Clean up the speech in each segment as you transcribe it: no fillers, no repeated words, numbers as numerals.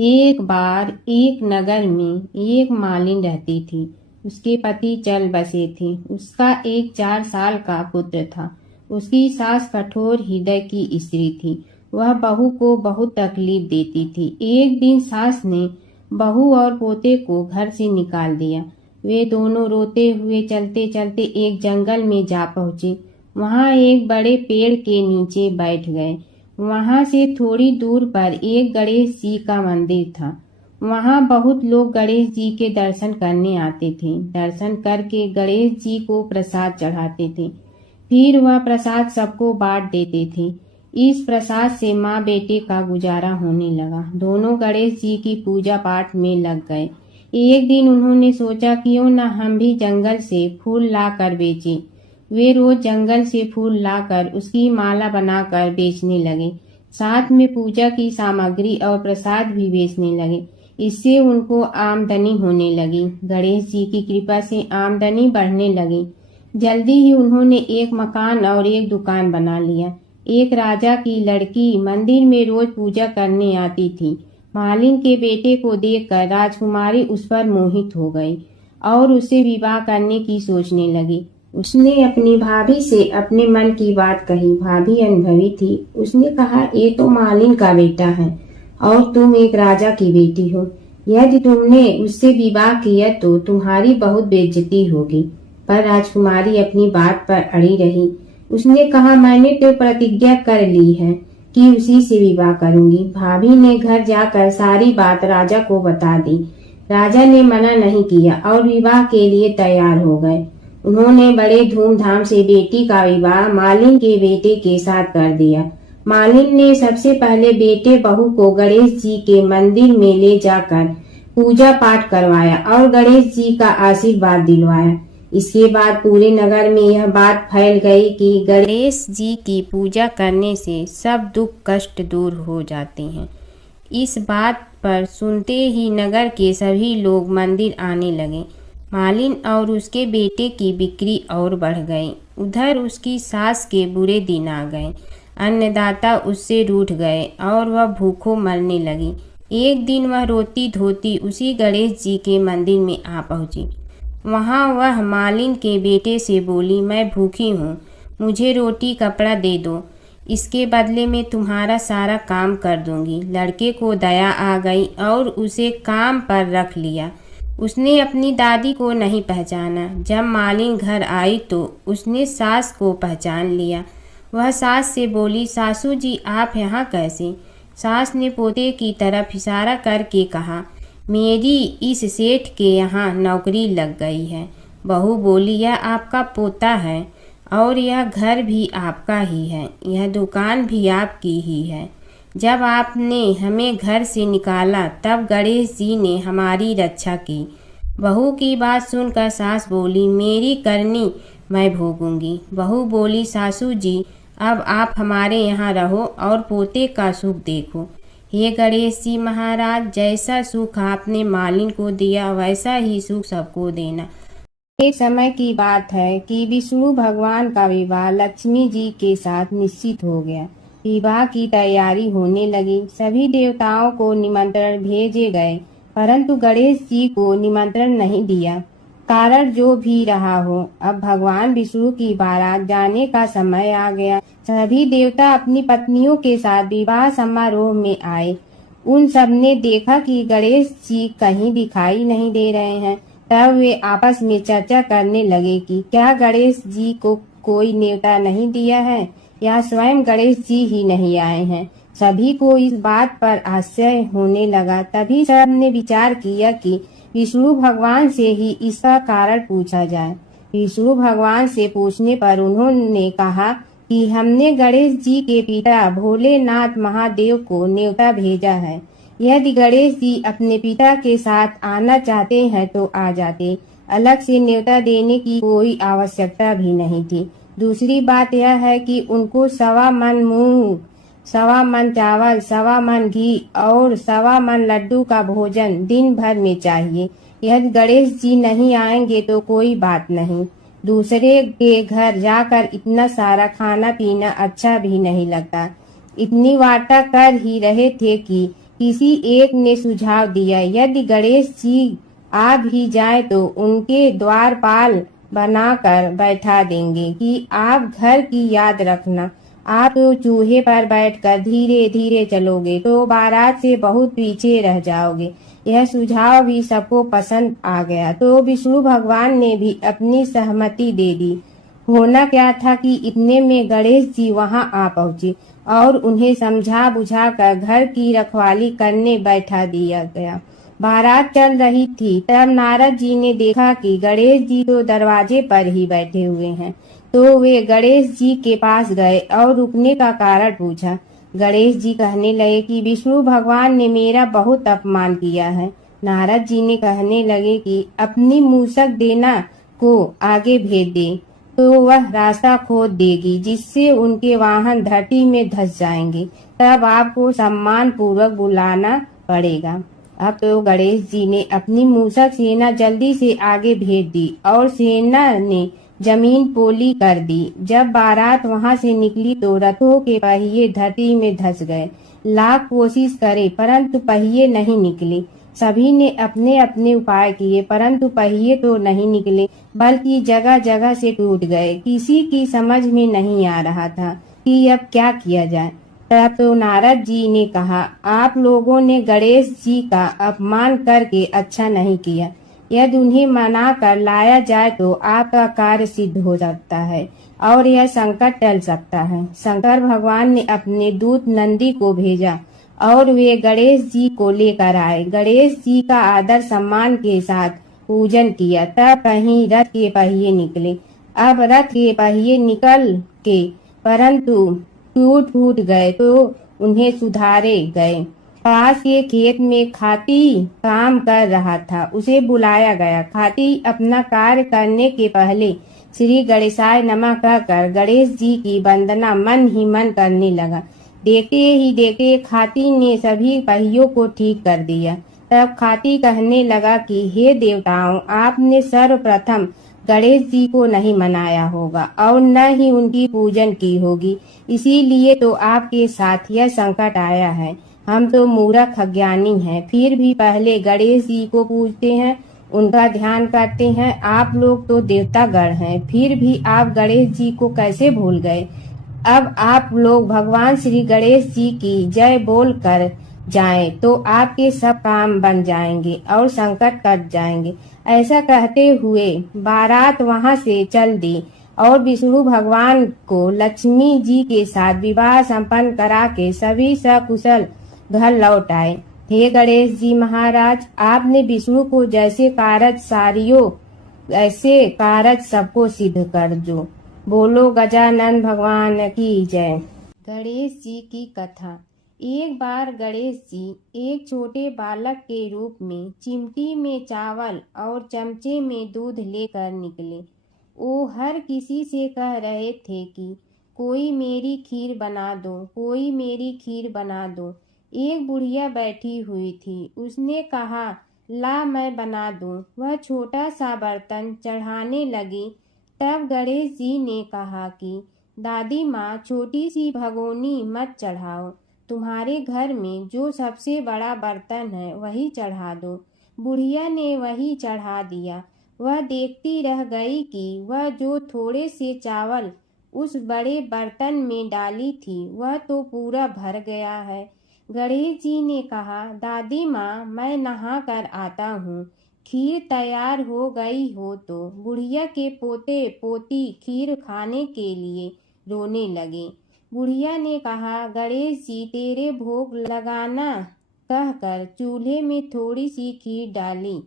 एक बार एक नगर में एक मालिन रहती थी। उसके पति चल बसे थे। उसका एक 4 साल का पुत्र था। उसकी सास कठोर हृदय की स्त्री थी। वह बहू को बहुत तकलीफ देती थी। एक दिन सास ने बहू और पोते को घर से निकाल दिया। वे दोनों रोते हुए चलते चलते एक जंगल में जा पहुंचे। वहां एक बड़े पेड़ के नीचे बैठ गए। वहां से थोड़ी दूर पर एक गणेश जी का मंदिर था। वहां बहुत लोग गणेश जी के दर्शन करने आते थे। दर्शन करके गणेश जी को प्रसाद चढ़ाते थे। फिर वह प्रसाद सबको बांट देते थे। इस प्रसाद से माँ बेटे का गुजारा होने लगा। दोनों गणेश जी की पूजा पाठ में लग गए। एक दिन उन्होंने सोचा क्यों न हम भी जंगल से फूल ला कर बेचें। वे रोज जंगल से फूल लाकर उसकी माला बनाकर बेचने लगे। साथ में पूजा की सामग्री और प्रसाद भी बेचने लगे। इससे उनको आमदनी होने लगी। गणेश जी की कृपा से आमदनी बढ़ने लगी। जल्दी ही उन्होंने एक मकान और एक दुकान बना लिया। एक राजा की लड़की मंदिर में रोज पूजा करने आती थी। मालिन के बेटे को देखकर राजकुमारी उस पर मोहित हो गई और उसे विवाह करने की सोचने लगी। उसने अपनी भाभी से अपने मन की बात कही। भाभी अनुभवी थी। उसने कहा, ये तो मालिन का बेटा है और तुम एक राजा की बेटी हो। यदि तुमने उससे विवाह किया तो तुम्हारी बहुत बेइज्जती होगी। पर राजकुमारी अपनी बात पर अड़ी रही। उसने कहा, मैंने तो प्रतिज्ञा कर ली है कि उसी से विवाह करूंगी। भाभी ने घर जाकर सारी बात राजा को बता दी। राजा ने मना नहीं किया और विवाह के लिए तैयार हो गए। उन्होंने बड़े धूमधाम से बेटी का विवाह मालिन के बेटे के साथ कर दिया। मालिन ने सबसे पहले बेटे बहू को गणेश जी के मंदिर में ले जाकर पूजा पाठ करवाया और गणेश जी का आशीर्वाद दिलवाया। इसके बाद पूरे नगर में यह बात फैल गई कि गणेश जी की पूजा करने से सब दुख कष्ट दूर हो जाते हैं। इस बात पर सुनते ही नगर के सभी लोग मंदिर आने लगे। मालिन और उसके बेटे की बिक्री और बढ़ गई। उधर उसकी सास के बुरे दिन आ गए। अन्नदाता उससे रूठ गए और वह भूखों मरने लगी। एक दिन वह रोती धोती उसी गणेश जी के मंदिर में आ पहुंची। वहां वह मालिन के बेटे से बोली, मैं भूखी हूँ, मुझे रोटी कपड़ा दे दो, इसके बदले में तुम्हारा सारा काम कर दूंगी। लड़के को दया आ गई और उसे काम पर रख लिया। उसने अपनी दादी को नहीं पहचाना। जब मालिन घर आई तो उसने सास को पहचान लिया। वह सास से बोली, सासू जी आप यहाँ कैसे? सास ने पोते की तरफ इशारा करके कहा, मेरी इस सेठ के यहाँ नौकरी लग गई है। बहू बोली, यह आपका पोता है और यह घर भी आपका ही है, यह दुकान भी आपकी ही है। जब आपने हमें घर से निकाला तब गणेश जी ने हमारी रक्षा की। बहू की बात सुनकर सास बोली, मेरी करनी मैं भोगूंगी। बहू बोली, सासू जी अब आप हमारे यहाँ रहो और पोते का सुख देखो। हे गणेश जी महाराज, जैसा सुख आपने मालिन को दिया वैसा ही सुख सबको देना। एक समय की बात है कि विष्णु भगवान का विवाह लक्ष्मी जी के साथ निश्चित हो गया। विवाह की तैयारी होने लगी। सभी देवताओं को निमंत्रण भेजे गए, परंतु गणेश जी को निमंत्रण नहीं दिया। कारण जो भी रहा हो, अब भगवान विष्णु की बारात जाने का समय आ गया। सभी देवता अपनी पत्नियों के साथ विवाह समारोह में आए। उन सब ने देखा कि गणेश जी कहीं दिखाई नहीं दे रहे हैं। तब वे आपस में चर्चा करने लगे कि क्या गणेश जी को कोई न्योता नहीं दिया है या स्वयं गणेश जी ही नहीं आए हैं। सभी को इस बात पर आश्चर्य होने लगा। तभी सब ने विचार किया कि विष्णु भगवान से ही इसका कारण पूछा जाए। विष्णु भगवान से पूछने पर उन्होंने कहा कि हमने गणेश जी के पिता भोलेनाथ महादेव को न्योता भेजा है। यदि गणेश जी अपने पिता के साथ आना चाहते हैं तो आ जाते। अलग से न्योता देने की कोई आवश्यकता भी नहीं थी। दूसरी बात यह है कि उनको 1.25 मन मूंग, 1.25 मन चावल, 1.25 मन घी और 1.25 मन लड्डू का भोजन दिन भर में चाहिए। यदि गणेश जी नहीं आएंगे तो कोई बात नहीं। दूसरे के घर जाकर इतना सारा खाना पीना अच्छा भी नहीं लगता। इतनी वार्ता कर ही रहे थे कि किसी एक ने सुझाव दिया, यदि गणेश जी आ भी जाए तो उनके द्वारपाल बनाकर बैठा देंगे कि आप घर की याद रखना। आप तो चूहे पर बैठकर धीरे धीरे चलोगे तो बारात से बहुत पीछे रह जाओगे। यह सुझाव भी सबको पसंद आ गया तो विष्णु भगवान ने भी अपनी सहमति दे दी। होना क्या था कि इतने में गणेश जी वहां आ पहुंचे और उन्हें समझा बुझा कर घर की रखवाली करने बैठा दिया गया। बारात चल रही थी तब नारद जी ने देखा कि गणेश जी तो दरवाजे पर ही बैठे हुए हैं। तो वे गणेश जी के पास गए और रुकने का कारण पूछा। गणेश जी कहने लगे कि विष्णु भगवान ने मेरा बहुत अपमान किया है। नारद जी ने कहने लगे कि अपनी मूसक देना को आगे भेज दे तो वह रास्ता खोद देगी जिससे उनके वाहन धरती में धंस जाएंगे। तब आपको सम्मान पूर्वक बुलाना पड़ेगा। अब तो गणेश जी ने अपनी मूसक सेना जल्दी से आगे भेज दी और सेना ने जमीन पोली कर दी। जब बारात वहां से निकली तो रथों के पहिए धरती में धंस गए। लाख कोशिश करे परंतु पहिए नहीं निकले। सभी ने अपने अपने उपाय किए परंतु पहिए तो नहीं निकले बल्कि जगह जगह से टूट गए। किसी की समझ में नहीं आ रहा था कि अब क्या किया जाए। तब तो नारद जी ने कहा, आप लोगों ने गणेश जी का अपमान करके अच्छा नहीं किया। यदि उन्हें मना कर लाया जाए तो आपका कार्य सिद्ध हो सकता है और यह संकट टल सकता है। शंकर भगवान ने अपने दूत नंदी को भेजा और वे गणेश जी को लेकर आए। गणेश जी का आदर सम्मान के साथ पूजन किया। तब कहीं रथ के पहिए निकले। अब रथ के पहिए निकल के परंतु टूट फूट गए तो उन्हें सुधारे गए। पास के खेत में खाती काम कर रहा था, उसे बुलाया गया। खाती अपना कार्य करने के पहले श्री गणेशाय नमः कहकर गणेश जी की वंदना मन ही मन करने लगा। देखते ही देखते खाती ने सभी पहियों को ठीक कर दिया। तब खाती कहने लगा कि हे देवताओं, आपने सर्वप्रथम गणेश जी को नहीं मनाया होगा और न ही उनकी पूजन की होगी, इसीलिए तो आपके साथ यह संकट आया है। हम तो मूर्ख अज्ञानी हैं, फिर भी पहले गणेश जी को पूजते हैं, उनका ध्यान करते हैं। आप लोग तो देवतागण हैं, फिर भी आप गणेश जी को कैसे भूल गए। अब आप लोग भगवान श्री गणेश जी की जय बोल कर जाएं तो आपके सब काम बन जाएंगे और संकट कट जाएंगे। ऐसा कहते हुए बारात वहां से चल दी और विष्णु भगवान को लक्ष्मी जी के साथ विवाह संपन्न करा के सभी सकुशल घर लौट आए। हे गणेश जी महाराज, आपने विष्णु को जैसे कारज सारियो ऐसे कारज सबको सिद्ध कर जो। बोलो गजानन भगवान की जय। गणेश जी की कथा। एक बार गणेश जी एक छोटे बालक के रूप में चिमटी में चावल और चमचे में दूध लेकर निकले। वो हर किसी से कह रहे थे कि कोई मेरी खीर बना दो, कोई मेरी खीर बना दो। एक बुढ़िया बैठी हुई थी, उसने कहा, ला मैं बना दूं। वह छोटा सा बर्तन चढ़ाने लगी। तब गणेश जी ने कहा कि दादी माँ, छोटी सी भगोनी मत चढ़ाओ, तुम्हारे घर में जो सबसे बड़ा बर्तन है वही चढ़ा दो। बुढ़िया ने वही चढ़ा दिया। वह देखती रह गई कि वह जो थोड़े से चावल उस बड़े बर्तन में डाली थी वह तो पूरा भर गया है। गणेश जी ने कहा, दादी माँ, मैं नहा कर आता हूँ, खीर तैयार हो गई हो तो। बुढ़िया के पोते पोती खीर खाने के लिए रोने लगे। बुढ़िया ने कहा, गणेश जी तेरे भोग लगाना कहकर चूल्हे में थोड़ी सी खीर डाली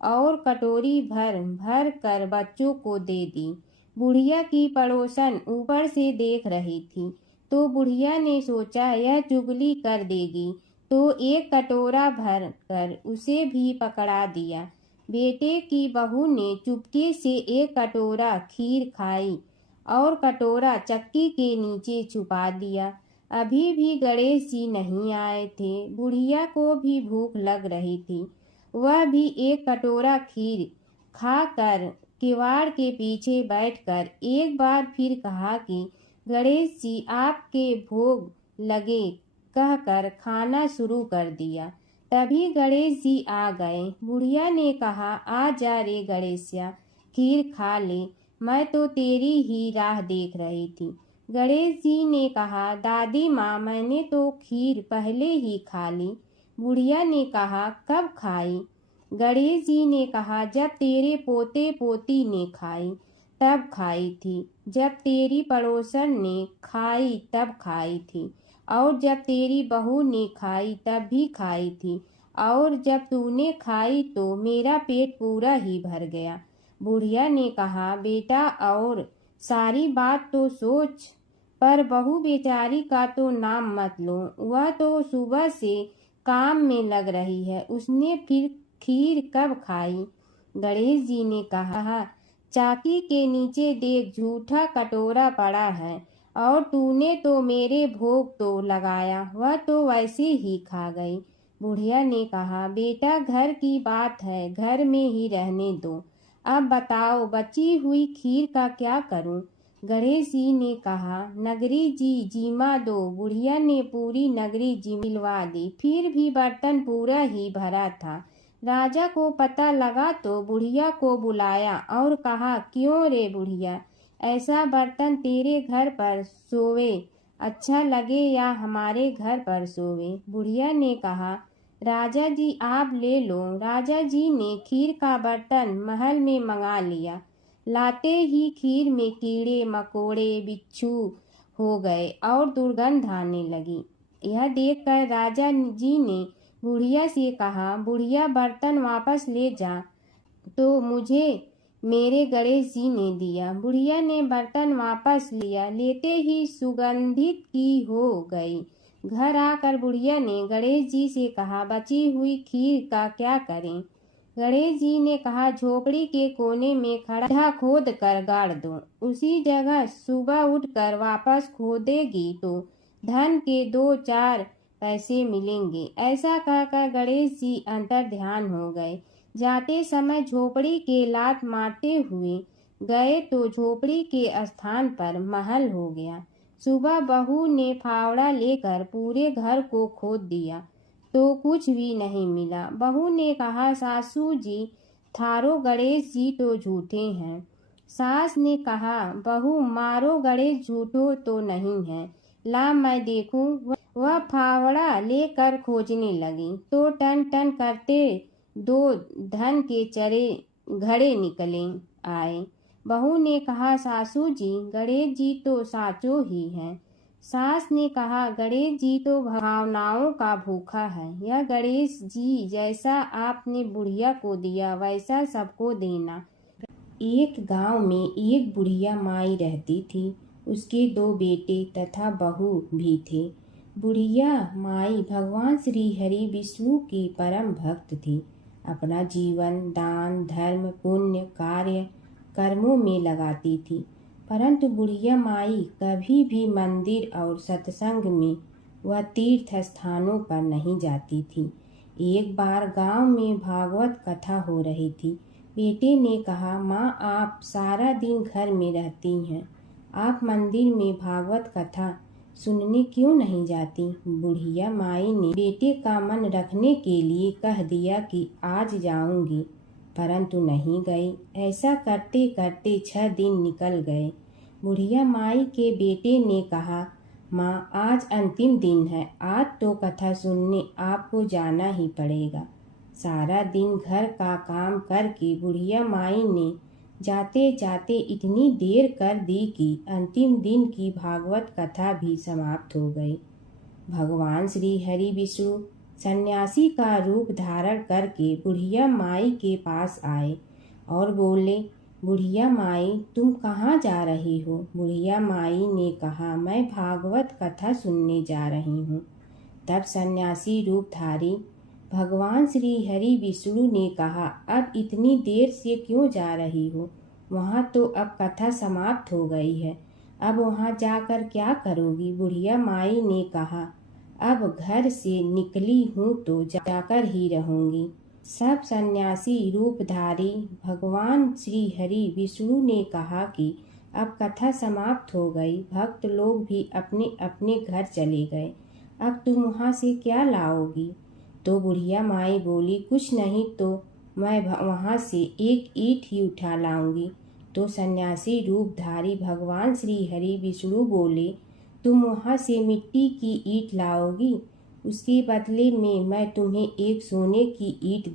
और कटोरी भर भर कर बच्चों को दे दी। बुढ़िया की पड़ोसन ऊपर से देख रही थी तो बुढ़िया ने सोचा यह चुगली कर देगी, तो एक कटोरा भर कर उसे भी पकड़ा दिया। बेटे की बहू ने चुपके से एक कटोरा खीर खाई और कटोरा चक्की के नीचे छुपा दिया। अभी भी गणेश जी नहीं आए थे। बुढ़िया को भी भूख लग रही थी। वह भी एक कटोरा खीर खाकर किवाड़ के पीछे बैठकर एक बार फिर कहा कि गणेश जी, आपके भोग लगे कहकर खाना शुरू कर दिया। तभी गणेश जी आ गए। बुढ़िया ने कहा, आ जा रे गणेशिया, खीर खा ले, मैं तो तेरी ही राह देख रही थी। गणेश जी ने कहा, दादी माँ, मैंने तो खीर पहले ही खा ली। बुढ़िया ने कहा, कब खाई? गणेश जी ने कहा, जब तेरे पोते पोती ने खाई तब खाई थी, जब तेरी पड़ोसन ने खाई तब खाई थी, और जब तेरी बहू ने खाई तब भी खाई थी, और जब तूने खाई तो मेरा पेट पूरा ही भर गया। बुढ़िया ने कहा, बेटा और सारी बात तो सोच, पर बहू बेचारी का तो नाम मत लो। वह तो सुबह से काम में लग रही है, उसने फिर खीर कब खाई? गणेश जी ने कहा, चाकी के नीचे देख, झूठा कटोरा पड़ा है, और तूने तो मेरे भोग तो लगाया, वह तो वैसे ही खा गई। बुढ़िया ने कहा, बेटा घर की बात है, घर में ही रहने दो। अब बताओ बची हुई खीर का क्या करूं? गणेश जी ने कहा, नगरी जी जीमा दो। बुढ़िया ने पूरी नगरी जिलवा दी, फिर भी बर्तन पूरा ही भरा था। राजा को पता लगा तो बुढ़िया को बुलाया और कहा, क्यों रे बुढ़िया, ऐसा बर्तन तेरे घर पर सोवे अच्छा लगे या हमारे घर पर सोवे? बुढ़िया ने कहा, राजा जी आप ले लो। राजा जी ने खीर का बर्तन महल में मंगा लिया। लाते ही खीर में कीड़े मकोड़े बिच्छू हो गए और दुर्गंध आने लगी। यह देखकर राजा जी ने बुढ़िया से कहा, बुढ़िया बर्तन वापस ले जा, तो मुझे मेरे गणेश जी ने दिया। बुढ़िया ने बर्तन वापस लिया, लेते ही सुगंधित की हो गई। घर आकर बुढ़िया ने गणेश जी से कहा, बची हुई खीर का क्या करें? गणेश जी ने कहा, झोपड़ी के कोने में खड्डा खोद कर गाड़ दो, उसी जगह सुबह उठकर वापस खोदेगी तो धन के 2-4 पैसे मिलेंगे। ऐसा कहकर गणेश जी अंतर ध्यान हो गए। जाते समय झोपड़ी के लात मारते हुए गए तो झोपड़ी के स्थान पर महल हो गया। सुबह बहू ने फावड़ा लेकर पूरे घर को खोद दिया तो कुछ भी नहीं मिला। बहू ने कहा, सासू जी, थारो गणेश जी तो झूठे हैं। सास ने कहा, बहू मारो गणेश झूठो तो नहीं है, ला मैं देखूं। वह फावड़ा लेकर खोजने लगी तो टन टन करते 2 धन के चरे घड़े निकले आए। बहू ने कहा, सासू जी, गणेश जी तो साचो ही हैं। सास ने कहा, गणेश जी तो भावनाओं का भूखा है। यह गणेश जी जैसा आपने बुढ़िया को दिया वैसा सबको देना। एक गांव में एक बुढ़िया माई रहती थी। उसके 2 बेटे तथा बहू भी थे। बुढ़िया माई भगवान श्री हरि विष्णु की परम भक्त थी। अपना जीवन दान धर्म पुण्य कार्य कर्मों में लगाती थी, परंतु बुढ़िया माई कभी भी मंदिर और सत्संग में वह तीर्थ स्थानों पर नहीं जाती थी। एक बार गांव में भागवत कथा हो रही थी। बेटे ने कहा, माँ आप सारा दिन घर में रहती हैं, आप मंदिर में भागवत कथा सुनने क्यों नहीं जाती? बुढ़िया माई ने बेटे का मन रखने के लिए कह दिया कि आज जाऊंगी, परंतु नहीं गई। ऐसा करते करते 6 दिन निकल गए। बुढ़िया माई के बेटे ने कहा, माँ आज अंतिम दिन है, आज तो कथा सुनने आपको जाना ही पड़ेगा। सारा दिन घर का काम करके बुढ़िया माई ने जाते जाते इतनी देर कर दी कि अंतिम दिन की भागवत कथा भी समाप्त हो गई। भगवान श्री हरि विष्णु सन्यासी का रूप धारण करके बुढ़िया माई के पास आए और बोले, बुढ़िया माई तुम कहाँ जा रही हो? बुढ़िया माई ने कहा, मैं भागवत कथा सुनने जा रही हूँ। तब सन्यासी रूपधारी भगवान श्री हरि विष्णु ने कहा, अब इतनी देर से क्यों जा रही हो? वहाँ तो अब कथा समाप्त हो गई है, अब वहाँ जाकर क्या करोगी? बुढ़िया माई ने कहा, अब घर से निकली हूँ तो जाकर ही रहूंगी। सब सन्यासी रूपधारी भगवान श्री हरि विष्णु ने कहा कि अब कथा समाप्त हो गई। भक्त लोग भी अपने अपने घर चले गए अब तुम वहाँ से क्या लाओगी? तो बुढ़िया माई बोली, कुछ नहीं तो मैं वहाँ से एक ईंट ही उठा लाऊंगी। तो सन्यासी रूपधारी भगवान श्री हरि विष्णु बोले, तुम वहाँ से मिट्टी की ईंट लाओगी, उसके बदले में मैं तुम्हें एक सोने की ईंट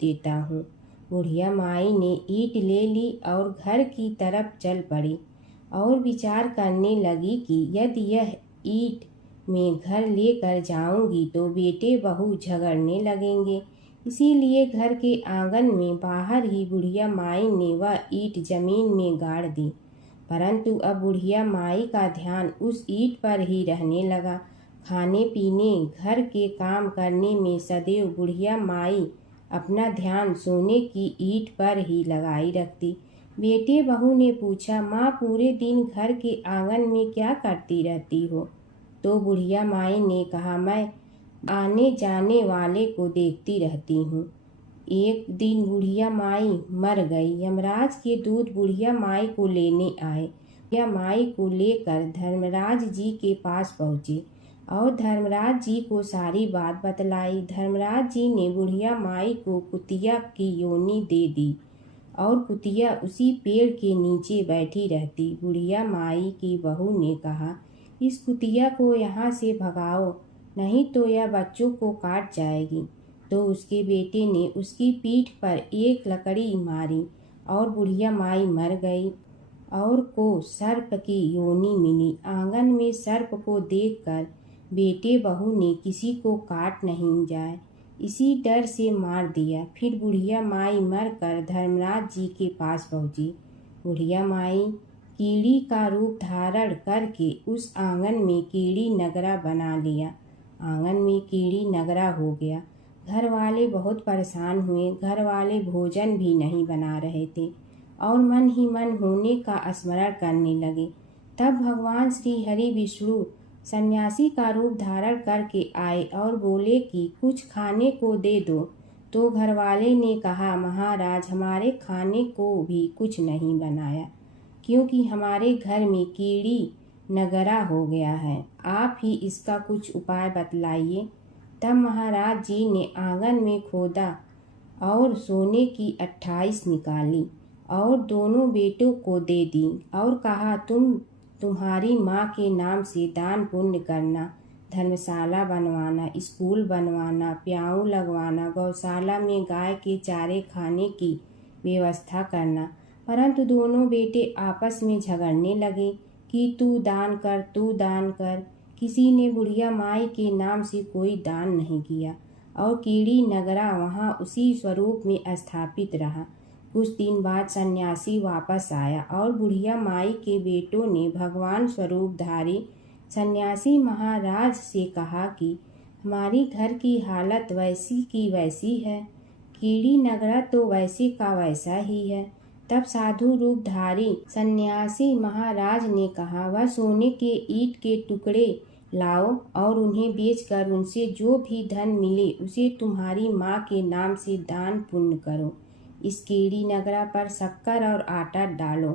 देता हूँ। बुढ़िया माई ने ईंट ले ली और घर की तरफ चल पड़ी और विचार करने लगी कि यदि यह ईंट मैं घर लेकर जाऊंगी तो बेटे बहू झगड़ने लगेंगे। इसीलिए घर के आंगन में बाहर ही बुढ़िया माई ने वह ईंट जमीन में गाड़ दी। परंतु अब बुढ़िया माई का ध्यान उस ईंट पर ही रहने लगा। खाने पीने घर के काम करने में सदैव बुढ़िया माई अपना ध्यान सोने की ईंट पर ही लगाई रखती। बेटे बहू ने पूछा, माँ पूरे दिन घर के आंगन में क्या करती रहती हो? तो बुढ़िया माई ने कहा, मैं आने जाने वाले को देखती रहती हूँ। एक दिन बुढ़िया माई मर गई। यमराज के दूत बुढ़िया माई को लेने आए। बुढ़िया माई को लेकर धर्मराज जी के पास पहुँचे और धर्मराज जी को सारी बात बतलाई। धर्मराज जी ने बुढ़िया माई को कुतिया की योनि दे दी और कुतिया उसी पेड़ के नीचे बैठी रहती। बुढ़िया माई की बहू ने कहा, इस कुतिया को यहाँ से भगाओ, नहीं तो यह बच्चों को काट जाएगी। तो उसके बेटे ने उसकी पीठ पर एक लकड़ी मारी और बुढ़िया माई मर गई और को सर्प की योनि मिली। आंगन में सर्प को देखकर बेटे बहू ने किसी को काट नहीं जाए इसी डर से मार दिया। फिर बुढ़िया माई मर कर धर्मराज जी के पास पहुंची। बुढ़िया माई कीड़ी का रूप धारण करके उस आंगन में कीड़ी नगरा बना लिया। आंगन में कीड़ी नगरा हो गया। घर वाले बहुत परेशान हुए। घर वाले भोजन भी नहीं बना रहे थे और मन ही मन होने का स्मरण करने लगे। तब भगवान श्री हरि विष्णु सन्यासी का रूप धारण करके आए और बोले कि कुछ खाने को दे दो। तो घरवाले ने कहा, महाराज हमारे खाने को भी कुछ नहीं बनाया, क्योंकि हमारे घर में कीड़ी नगरा हो गया है। आप ही इसका कुछ उपाय बतलाइए। तब महाराज जी ने आंगन में खोदा और सोने की 28 निकाली और दोनों बेटों को दे दी और कहा, तुम्हारी माँ के नाम से दान पुण्य करना, धर्मशाला बनवाना, स्कूल बनवाना, प्याऊ लगवाना, गौशाला में गाय के चारे खाने की व्यवस्था करना। परंतु दोनों बेटे आपस में झगड़ने लगे कि तू दान कर, तू दान कर। किसी ने बुढ़िया माई के नाम से कोई दान नहीं किया और कीड़ी नगरा वहाँ उसी स्वरूप में स्थापित रहा। कुछ दिन बाद सन्यासी वापस आया और बुढ़िया माई के बेटों ने भगवान स्वरूपधारी सन्यासी महाराज से कहा कि हमारी घर की हालत वैसी की वैसी है, कीड़ी नगरा तो वैसे का वैसा ही है। तब साधु रूपधारी सन्यासी महाराज ने कहा, वह सोने के ईंट के टुकड़े लाओ और उन्हें बेचकर उनसे जो भी धन मिले उसे तुम्हारी माँ के नाम से दान पुण्य करो। इस कीड़ी नगरा पर शक्कर और आटा डालो।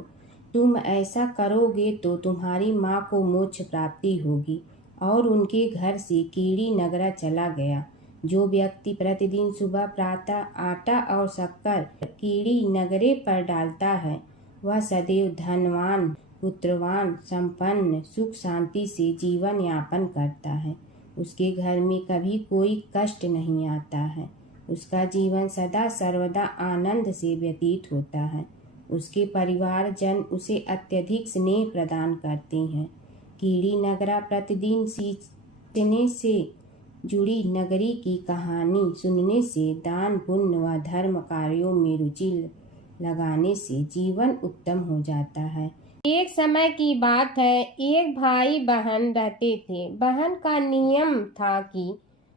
तुम ऐसा करोगे तो तुम्हारी माँ को मोक्ष प्राप्ति होगी। और उनके घर से कीड़ी नगरा चला गया। जो व्यक्ति प्रतिदिन सुबह प्रातः आटा और शक्कर कीड़ी नगरे पर डालता है, वह सदैव धनवान, पुत्रवान, संपन्न, सुख शांति से जीवन यापन करता है। उसके घर में कभी कोई कष्ट नहीं आता है। उसका जीवन सदा सर्वदा आनंद से व्यतीत होता है। उसके परिवार जन उसे अत्यधिक स्नेह प्रदान करते हैं। कीड़ी नगरा प्रतिदिन सीखने से जुड़ी नगरी की कहानी सुनने से, दान पुण्य व धर्म कार्यों में रुचि लगाने से जीवन उत्तम हो जाता है। एक समय की बात है, एक भाई बहन रहते थे। बहन का नियम था कि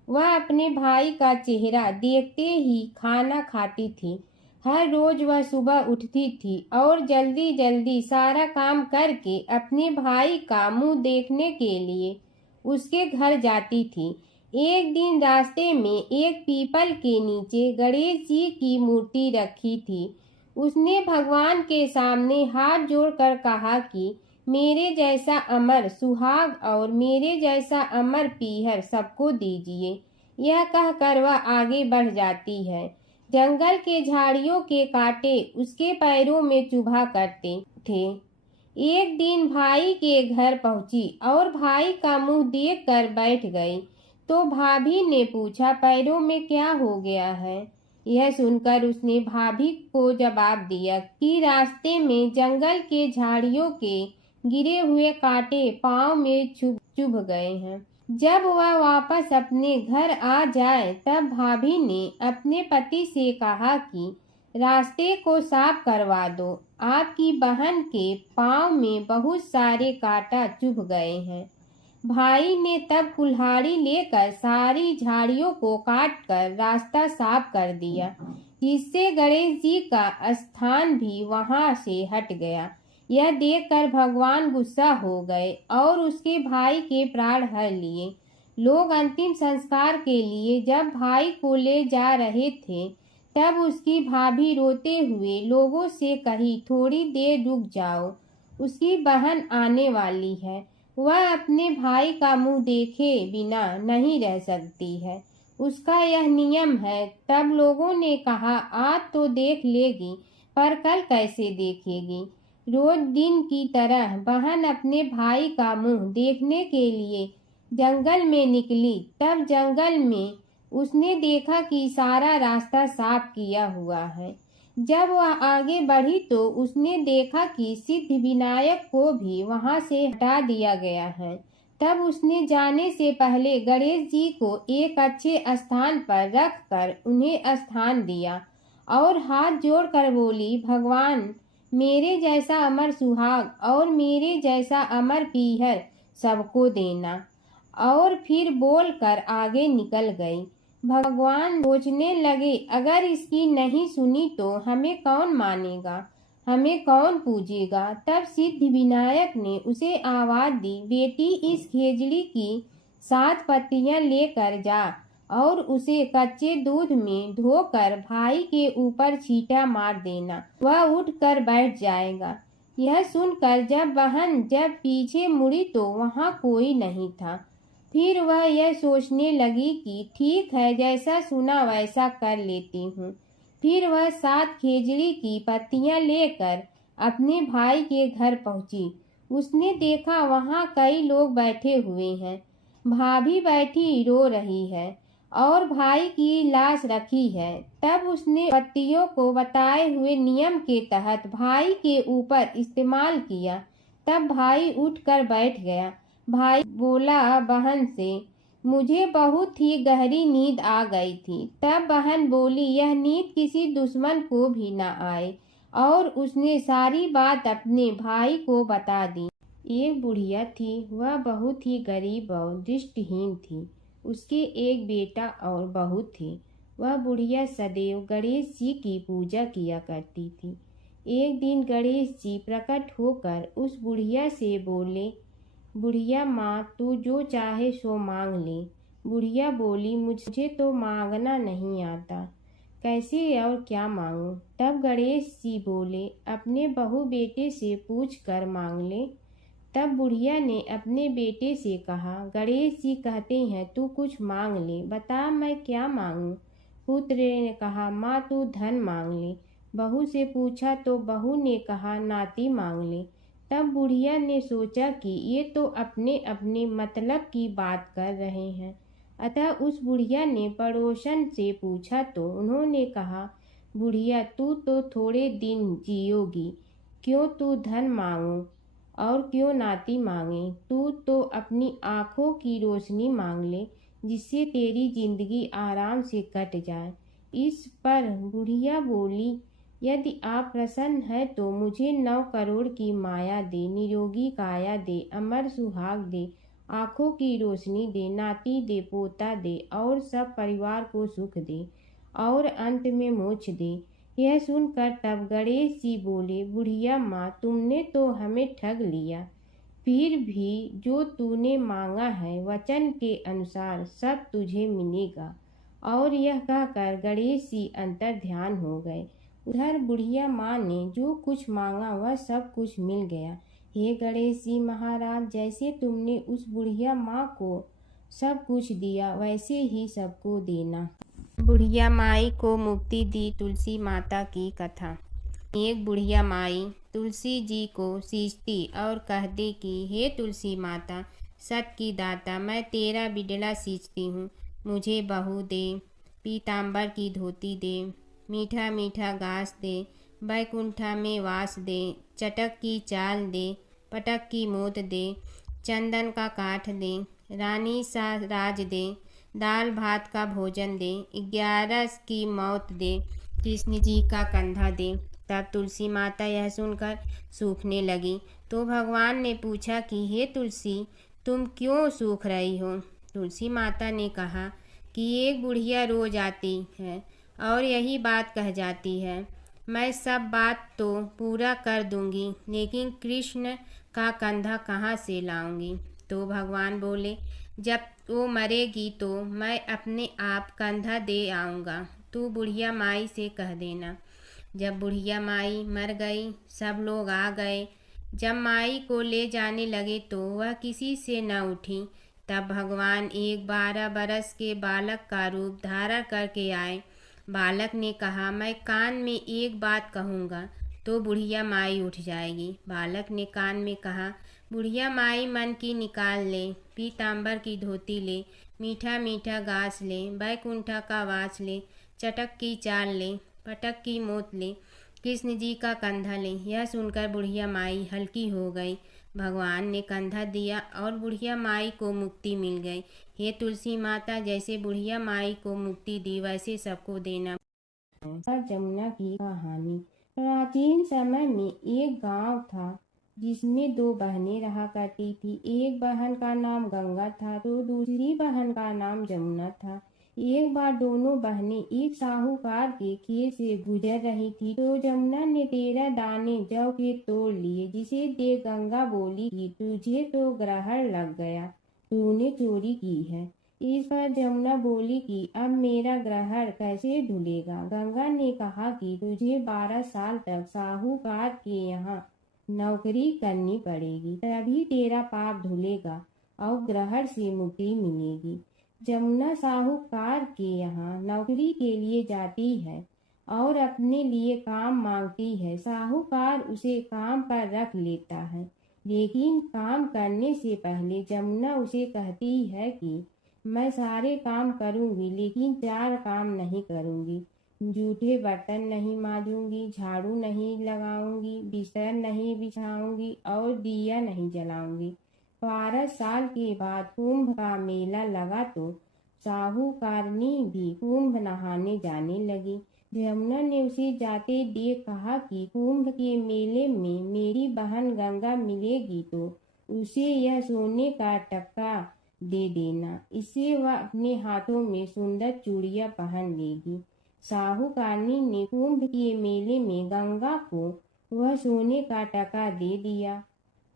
वह अपने भाई का चेहरा देखते ही खाना खाती थी। हर रोज वह सुबह उठती थी और जल्दी जल्दी सारा काम करके अपने भाई का मुंह देखने के लिए उसके घर जाती थी। एक दिन रास्ते में एक पीपल के नीचे गणेश जी की मूर्ति रखी थी। उसने भगवान के सामने हाथ जोड़कर कहा कि मेरे जैसा अमर सुहाग और मेरे जैसा अमर पीहर सबको दीजिए। यह कहकर वह आगे बढ़ जाती है। जंगल के झाड़ियों के कांटे उसके पैरों में चुभा करते थे। एक दिन भाई के घर पहुंची और भाई का मुंह देख कर बैठ गई तो भाभी ने पूछा, पैरों में क्या हो गया है? यह सुनकर उसने भाभी को जवाब दिया कि रास्ते में जंगल के झाड़ियों के गिरे हुए कांटे पांव में चुभ गए हैं। जब वह वापस अपने घर आ जाए तब भाभी ने अपने पति से कहा कि रास्ते को साफ करवा दो, आपकी बहन के पांव में बहुत सारे कांटा चुभ गए हैं। भाई ने तब कुल्हाड़ी लेकर सारी झाड़ियों को काटकर रास्ता साफ कर दिया, जिससे गणेश जी का स्थान भी वहां से हट गया। यह देखकर भगवान गुस्सा हो गए और उसके भाई के प्राण हर लिए। लोग अंतिम संस्कार के लिए जब भाई को ले जा रहे थे तब उसकी भाभी रोते हुए लोगों से कही, थोड़ी देर रुक जाओ, उसकी बहन आने वाली है। वह अपने भाई का मुंह देखे बिना नहीं रह सकती है, उसका यह नियम है। तब लोगों ने कहा, आज तो देख लेगी पर कल कैसे देखेगी? रोज दिन की तरह बहन अपने भाई का मुंह देखने के लिए जंगल में निकली। तब जंगल में उसने देखा कि सारा रास्ता साफ किया हुआ है। जब वह आगे बढ़ी तो उसने देखा कि सिद्धि विनायक को भी वहां से हटा दिया गया है। तब उसने जाने से पहले गणेश जी को एक अच्छे स्थान पर रखकर उन्हें स्थान दिया और हाथ जोड़कर बोली, भगवान मेरे जैसा अमर सुहाग और मेरे जैसा अमर पीहर सबको देना। और फिर बोलकर आगे निकल गई। भगवान सोचने लगे, अगर इसकी नहीं सुनी तो हमें कौन मानेगा, हमें कौन पूजेगा? तब सिद्धि विनायक ने उसे आवाज दी, बेटी इस खेजड़ी की 7 पत्तियां लेकर जा और उसे कच्चे दूध में धोकर भाई के ऊपर छींटा मार देना, वह उठकर बैठ जाएगा। यह सुनकर जब पीछे मुड़ी तो वहां कोई नहीं था। फिर वह यह सोचने लगी कि ठीक है, जैसा सुना वैसा कर लेती हूँ। फिर वह 7 खेजड़ी की पत्तियां लेकर अपने भाई के घर पहुंची। उसने देखा वहां कई लोग बैठे हुए हैं। भाभी बैठी रो रही है और भाई की लाश रखी है। तब उसने पत्तियों को बताए हुए नियम के तहत भाई के ऊपर इस्तेमाल किया। तब भाई उठकर बैठ गया। भाई बोला बहन से, मुझे बहुत ही गहरी नींद आ गई थी। तब बहन बोली, यह नींद किसी दुश्मन को भी न आए। और उसने सारी बात अपने भाई को बता दी। एक बुढ़िया थी, वह बहुत ही गरीब और दृष्टिहीन थी। उसके एक बेटा और बहू थी। वह बुढ़िया सदैव गणेश जी की पूजा किया करती थी। एक दिन गणेश जी प्रकट होकर उस बुढ़िया से बोले, बुढ़िया माँ, तू जो चाहे सो मांग ले। बुढ़िया बोली, मुझे तो मांगना नहीं आता, कैसे और क्या मांगूं? तब गणेश जी बोले, अपने बहू बेटे से पूछ कर मांग ले। तब बुढ़िया ने अपने बेटे से कहा, गणेश जी कहते हैं तू कुछ मांग ले, बता मैं क्या मांगूं? पुत्र ने कहा, माँ तू धन मांग ले। बहू से पूछा तो बहू ने कहा, नाती मांग ले। तब बुढ़िया ने सोचा कि ये तो अपने अपने मतलब की बात कर रहे हैं। अतः उस बुढ़िया ने पड़ोसन से पूछा तो उन्होंने कहा, बुढ़िया तू तो थोड़े दिन जियोगी, क्यों तू धन मांगो और क्यों नाती मांगे? तू तो अपनी आंखों की रोशनी मांग ले, जिससे तेरी जिंदगी आराम से कट जाए। इस पर बुढ़िया बोली, यदि आप प्रसन्न है तो मुझे 9 करोड़ की माया दे, निरोगी काया दे, अमर सुहाग दे, आंखों की रोशनी दे, नाती दे, पोता दे और सब परिवार को सुख दे और अंत में मोक्ष दे। यह सुनकर तब गणेश जी बोले, बुढ़िया माँ, तुमने तो हमें ठग लिया। फिर भी जो तूने मांगा है वचन के अनुसार सब तुझे मिलेगा। और यह कहकर गणेश जी अंतर ध्यान हो गए। उधर बुढ़िया माँ ने जो कुछ मांगा वह सब कुछ मिल गया। हे गणेश जी महाराज, जैसे तुमने उस बुढ़िया माँ को सब कुछ दिया वैसे ही सबको देना। बुढ़िया माई को मुक्ति दी तुलसी माता की कथा। एक बुढ़िया माई तुलसी जी को सींचती और कहती कि हे तुलसी माता, सत की दाता, मैं तेरा बिडला सींचती हूँ, मुझे बहू दे, पीताम्बर की धोती दे, मीठा मीठा घास दे, बैकुंठा में वास दे, चटक की चाल दे, पटक की मोत दे, चंदन का काठ दे, रानी सा राज दे, दाल भात का भोजन दे, 11 की मौत दे, कृष्ण जी का कंधा दे। तब तुलसी माता यह सुनकर सूखने लगी। तो भगवान ने पूछा कि हे तुलसी, तुम क्यों सूख रही हो? तुलसी माता ने कहा कि एक बुढ़िया रोज आती है और यही बात कह जाती है, मैं सब बात तो पूरा कर दूंगी, लेकिन कृष्ण का कंधा कहाँ से लाऊंगी? तो भगवान बोले, जब वो मरेगी तो मैं अपने आप कंधा दे आऊँगा, तू बुढ़िया माई से कह देना। जब बुढ़िया माई मर गई, सब लोग आ गए। जब माई को ले जाने लगे तो वह किसी से न उठी। तब भगवान एक 12 बरस के बालक का रूप धारण करके आए। बालक ने कहा, मैं कान में एक बात कहूँगा तो बुढ़िया माई उठ जाएगी। बालक ने कान में कहा, बुढ़िया माई मन की निकाल ले, पीताम्बर की धोती ले, मीठा मीठा घास ले, बैकुंठा का वास ले, चटक की चाल ले, पटक की मोत ले, कृष्ण जी का कंधा ले। यह सुनकर बुढ़िया माई हल्की हो गई। भगवान ने कंधा दिया और बुढ़िया माई को मुक्ति मिल गई। हे तुलसी माता, जैसे बुढ़िया माई को मुक्ति दी वैसे सबको देना। जमुना की कहानी। प्राचीन समय में एक गांव था जिसमें 2 बहनें रहा करती थी। एक बहन का नाम गंगा था तो दूसरी बहन का नाम जमुना था। एक बार दोनों बहनें एक साहूकार के खेत से गुजर रही थी तो जमुना ने 13 दाने जौ के तोड़ लिए, जिसे देख गंगा बोली कि तुझे तो ग्रहण लग गया, तूने चोरी की है। इस पर जमुना बोली कि अब मेरा ग्रहण कैसे धुलेगा। गंगा ने कहा कि तुझे 12 साल तक साहूकार के यहाँ नौकरी करनी पड़ेगी, तभी तेरा पाप धुलेगा और ग्रहण से मुक्ति मिलेगी। जमुना साहूकार के यहाँ नौकरी के लिए जाती है और अपने लिए काम मांगती है। साहूकार उसे काम पर रख लेता है, लेकिन काम करने से पहले जमुना उसे कहती है कि मैं सारे काम करूंगी लेकिन 4 काम नहीं करूंगी। जूठे बर्तन नहीं मांजूंगी, झाड़ू नहीं लगाऊंगी, बिस्तर नहीं बिछाऊंगी और दिया नहीं जलाऊंगी। 12 साल के बाद कुंभ का मेला लगा तो साहूकारनी भी कुंभ नहाने जाने लगी। जमुना ने उसे जाते देख कहा कि कुंभ के मेले में मेरी बहन गंगा मिलेगी तो उसे यह सोने का टक्का दे देना, इससे वह अपने हाथों में सुंदर चूड़ियां पहन लेगी। साहूकारनी ने कुंभ के मेले में गंगा को वह सोने का टका दे दिया।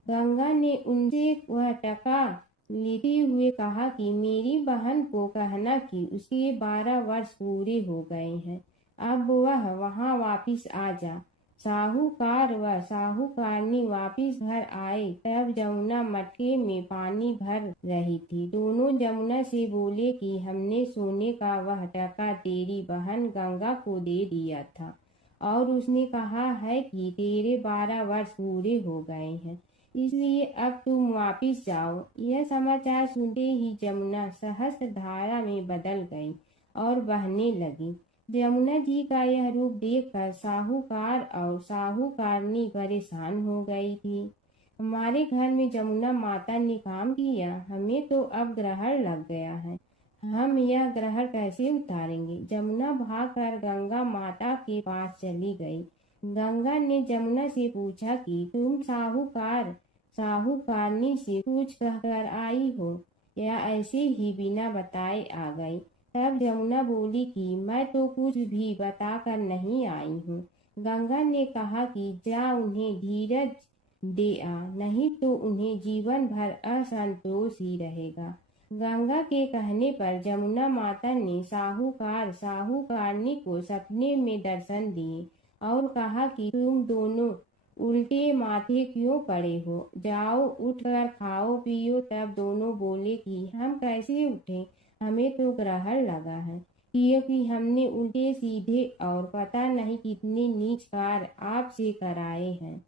गंगा ने उनसे वह टका लेते हुए कहा कि मेरी बहन को कहना कि उसके 12 वर्ष पूरे हो गए हैं, अब वह वहां वापिस आ जा। साहूकार व साहूकारनी वापिस घर आए तब जमुना मटके में पानी भर रही थी। दोनों जमुना से बोले कि हमने सोने का वह टका तेरी बहन गंगा को दे दिया था और उसने कहा है कि तेरे 12 वर्ष पूरे हो गए हैं, इसलिए अब तुम वापिस जाओ। यह समाचार सुनते ही जमुना सहस्त्र धारा में बदल गई और बहने लगी। जमुना जी का यह रूप देखकर साहूकार और साहूकारनी परेशान हो गई थी। हमारे घर में जमुना माता ने काम किया, हमें तो अब ग्रहण लग गया है, हम यह ग्रहण कैसे उतारेंगे। जमुना भागकर गंगा माता के पास चली गई। गंगा ने जमुना से पूछा कि तुम साहूकारनी से कुछ कहकर आई हो या ऐसे ही बिना बताए आ गई। तब जमुना बोली कि मैं तो कुछ भी बताकर नहीं आई हूँ। गंगा ने कहा कि जा उन्हें धीरज दे आ, नहीं तो उन्हें जीवन भर असंतोष ही रहेगा। गंगा के कहने पर जमुना माता ने साहूकारनी को सपने में दर्शन दिए और कहा कि तुम दोनों उल्टे माथे क्यों पड़े हो? जाओ उठकर खाओ पियो। तब दोनों बोले कि हम कैसे उठें, हमें तो ग्रहण लगा है, क्योंकि हमने उल्टे सीधे और पता नहीं कितने नीच कार्य आपसे कराए हैं।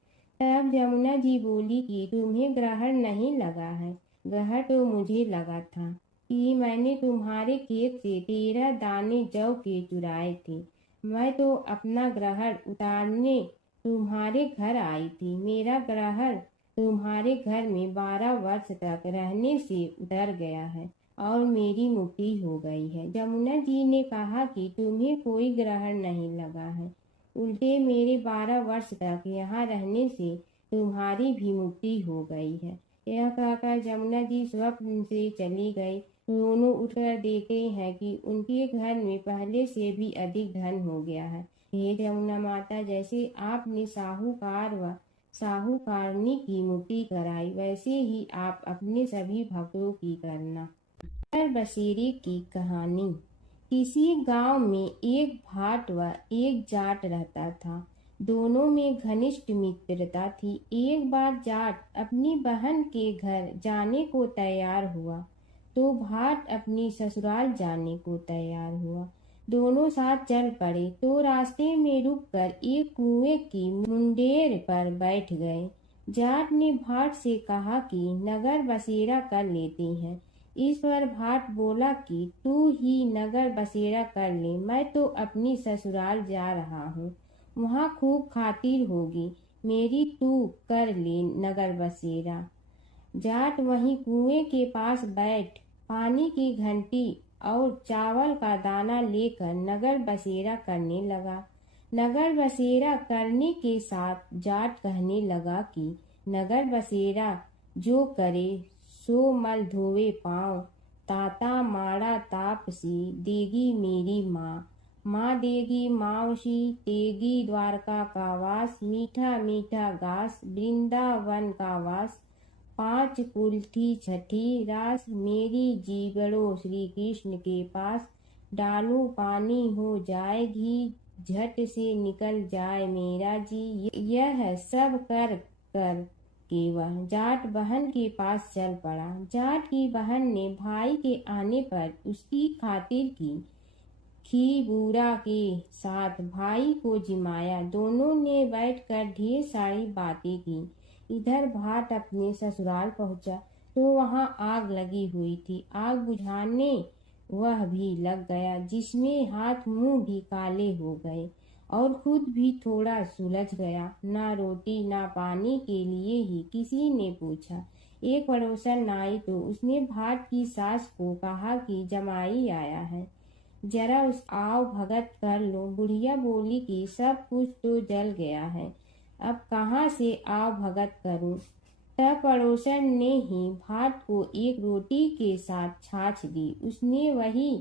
तब जमुना जी बोली कि तुम्हें ग्रहण नहीं लगा है, ग्रहण तो मुझे लगा था कि मैंने तुम्हारे खेत से 13 दाने जौ के चुराए थे। मैं तो अपना ग्रहण उतारने तुम्हारे घर आई थी। मेरा ग्रहण तुम्हारे घर में 12 वर्ष तक रहने से उतर गया है और मेरी मुक्ति हो गई है। जमुना जी ने कहा कि तुम्हें कोई ग्रहण नहीं लगा है, उल्टे मेरे 12 वर्ष तक यहाँ रहने से तुम्हारी भी मुक्ति हो गई है। यह कहकर जमुना जी स्वप्न से चली गई। दोनों उठकर देखते हैं कि उनके घर में पहले से भी अधिक धन हो गया है। हे जमुना माता, जैसे आपने साहूकार व साहूकारनी की मुक्ति कराई, वैसे ही आप अपने सभी भक्तों की करना। नगर बसेरे की कहानी। किसी गांव में एक भाट व एक जाट रहता था। दोनों में घनिष्ठ मित्रता थी। एक बार जाट अपनी बहन के घर जाने को तैयार हुआ तो भाट अपनी ससुराल जाने को तैयार हुआ। दोनों साथ चल पड़े तो रास्ते में रुककर एक कुएं की मुंडेर पर बैठ गए। जाट ने भाट से कहा कि नगर बसेरा कर लेते हैं। इस पर भाट बोला कि तू ही नगर बसेरा कर ले, मैं तो अपनी ससुराल जा रहा हूँ, वहाँ खूब खातिर होगी मेरी, तू कर ले नगर बसेरा। जाट वहीं कुएं के पास बैठ पानी की घंटी और चावल का दाना लेकर नगर बसेरा करने लगा। नगर बसेरा करने के साथ जाट कहने लगा कि नगर बसेरा जो करे सो मल धोवे पाँव, ताता माड़ा तापसी देगी मेरी माँ, माँ देगी मावशी तेगी द्वारका का वास, मीठा मीठा घास वृंदावन का वास, 5 कुल्ठी छठी रास मेरी जीवड़ो श्री कृष्ण के पास, डालू पानी हो जाए घी झट से निकल जाए मेरा जी। यह सब कर कर के वह जाट बहन के पास चल पड़ा। जाट की बहन ने भाई के आने पर उसकी खातिर की खी बूरा के साथ भाई को जिमाया। दोनों ने बैठकर ढेर सारी बातें की। इधर भाट अपने ससुराल पहुंचा तो वहां आग लगी हुई थी। आग बुझाने वह भी लग गया, जिसमें हाथ मुंह भी काले हो गए और खुद भी थोड़ा सुलझ गया। ना रोटी ना पानी के लिए ही किसी ने पूछा। एक पड़ोसन आई तो उसने भाट की सास को कहा कि जमाई आया है, जरा उस आओ भगत कर लो। बुढ़िया बोली कि सब कुछ तो जल गया है, अब कहाँ से आओ भगत करूं। तब पड़ोसन ने ही भाट को एक रोटी के साथ छाछ दी। उसने वही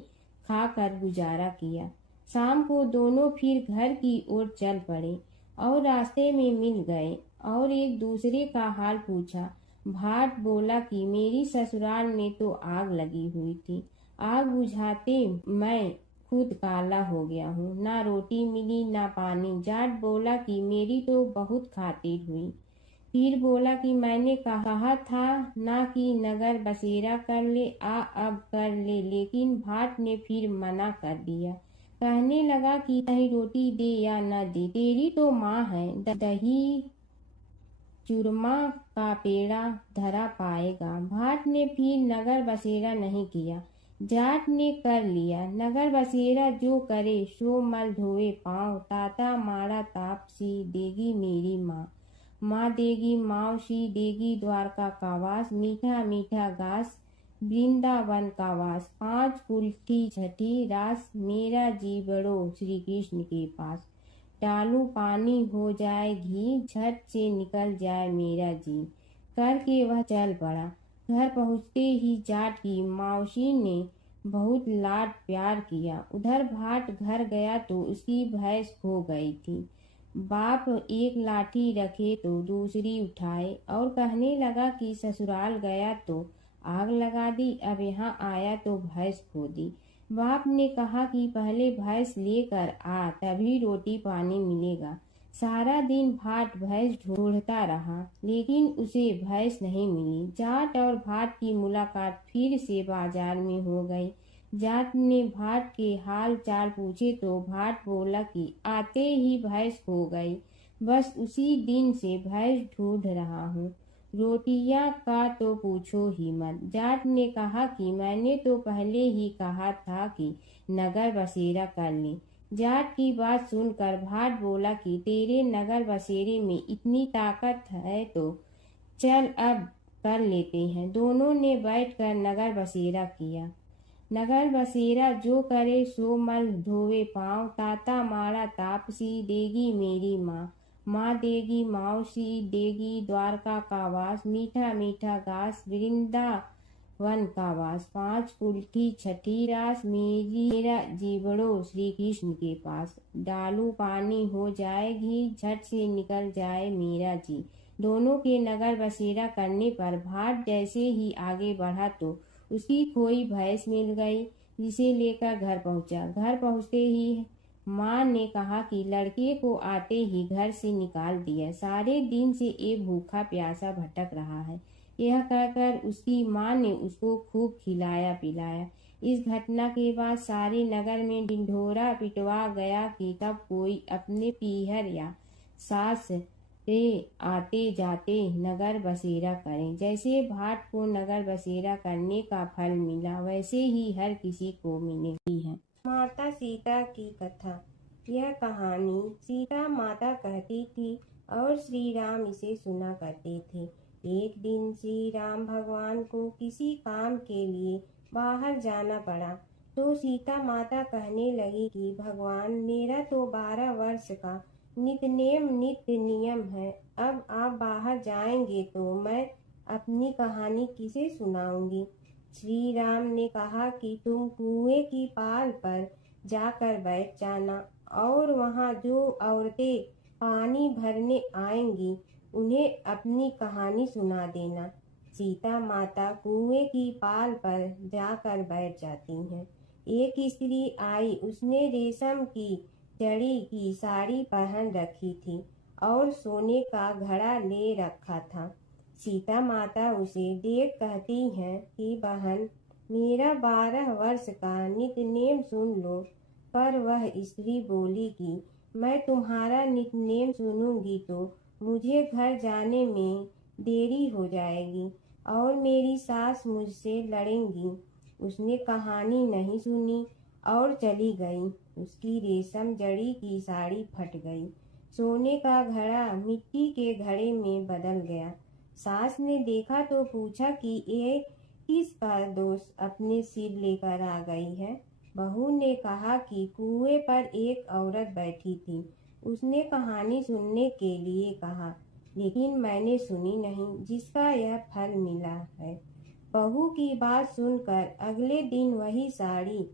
खाकर गुजारा किया। शाम को दोनों फिर घर की ओर चल पड़े और रास्ते में मिल गए और एक दूसरे का हाल पूछा। भाट बोला कि मेरी ससुराल में तो आग लगी हुई थी, आग बुझाते मैं खुद काला हो गया हूँ, ना रोटी मिली ना पानी। जाट बोला कि मेरी तो बहुत खातिर हुई। फिर बोला कि मैंने कहा था ना कि नगर बसेरा कर ले, आ अब कर ले, लेकिन भाट ने फिर मना कर दिया। कहने लगा कि चाहे रोटी दे या न दे, तेरी तो माँ है, दही चूरमा का पेड़ा धरा पाएगा। भाट ने फिर नगर बसेरा नहीं किया। जाट ने कर लिया नगर बसेरा, जो करे सो मल धोए पाँव, ताता माड़ा तापसी देगी मेरी माँ, माँ देगी मावशी देगी द्वारका का वास, मीठा मीठा घास वृंदावन का वास, 5 कुल्ठी छठी रास मेरा जीवड़ो श्री कृष्ण के पास, डालू पानी हो जाए घी झट से निकल जाए मेरा जी। करके वह चल पड़ा। घर पहुँचते ही जाट की मावशी ने बहुत लाड प्यार किया। उधर भाट घर गया तो उसकी भैंस खो गई थी। बाप एक लाठी रखे तो दूसरी उठाए और कहने लगा कि ससुराल गया तो आग लगा दी, अब यहाँ आया तो भैंस खो दी। बाप ने कहा कि पहले भैंस लेकर आ, तभी रोटी पानी मिलेगा। सारा दिन भाट भैंस ढूंढता रहा, लेकिन उसे भैंस नहीं मिली। जाट और भाट की मुलाकात फिर से बाजार में हो गई। जाट ने भाट के हाल चाल पूछे तो भाट बोला कि आते ही भैंस खो गई। बस उसी दिन से भैंस ढूंढ रहा हूँ। रोटियां का तो पूछो ही मत। जाट ने कहा कि मैंने तो पहले ही कहा था कि नगर बसेरा कर ले। जाट की बात सुनकर भाट बोला कि तेरे नगर बसेरे में इतनी ताकत है तो चल अब कर लेते हैं। दोनों ने बैठकर नगर बसेरा किया। नगर बसेरा जो करे सो मल धोवे पाँव। ताता माड़ा तापसी देगी मेरी माँ। माँ देगी मौसी देगी द्वारका का वास। मीठा मीठा घास वृंदावन का वास। पाँच कुल्ठी छठी रास मेरा जीवड़ो श्री कृष्ण के पास। डालू पानी हो जाए घी झट से निकल जाए मेरा जी। दोनों के नगर बसेरा करने पर भाट जैसे ही आगे बढ़ा तो उसकी खोई भैंस मिल गई, जिसे लेकर घर पहुंचा। घर पहुंचते ही माँ ने कहा कि लड़के को आते ही घर से निकाल दिया। सारे दिन से ये भूखा प्यासा भटक रहा है। यह कहकर उसकी माँ ने उसको खूब खिलाया पिलाया। इस घटना के बाद सारे नगर में ढिंढोरा पिटवा गया कि कब कोई अपने पीहर या सास से आते जाते नगर बसेरा करें। जैसे भाट को नगर बसेरा करने का फल मिला, वैसे ही हर किसी को मिलती है। माता सीता की कथा। यह कहानी सीता माता कहती थी और श्री राम इसे सुना करते थे। एक दिन श्री राम भगवान को किसी काम के लिए बाहर जाना पड़ा तो सीता माता कहने लगी कि भगवान, मेरा तो 12 वर्ष का नित्य नियम है। अब आप बाहर जाएंगे तो मैं अपनी कहानी किसे सुनाऊंगी। श्री राम ने कहा कि तुम कुएं की पाल पर जाकर बैठ जाना और वहां जो औरतें पानी भरने आएंगी उन्हें अपनी कहानी सुना देना। सीता माता कुएं की पाल पर जाकर बैठ जाती हैं। एक स्त्री आई, उसने रेशम की जड़ी की साड़ी पहन रखी थी और सोने का घड़ा ले रखा था। सीता माता उसे देख कहती हैं कि बहन, मेरा 12 वर्ष का नित्य सुन लो। पर वह स्त्री बोली कि मैं तुम्हारा नित्य सुनूंगी तो मुझे घर जाने में देरी हो जाएगी और मेरी सास मुझसे लड़ेंगी। उसने कहानी नहीं सुनी और चली गई। उसकी रेशम जड़ी की साड़ी फट गई। सोने का घड़ा मिट्टी के घड़े में बदल गया। सास ने देखा तो पूछा कि ये किसका दोष अपने सिर लेकर आ गई है। बहू ने कहा कि कुएं पर एक औरत बैठी थी। उसने कहानी सुनने के लिए कहा, लेकिन मैंने सुनी नहीं, जिसका यह फल मिला है। बहू की बात सुनकर अगले दिन वही साड़ी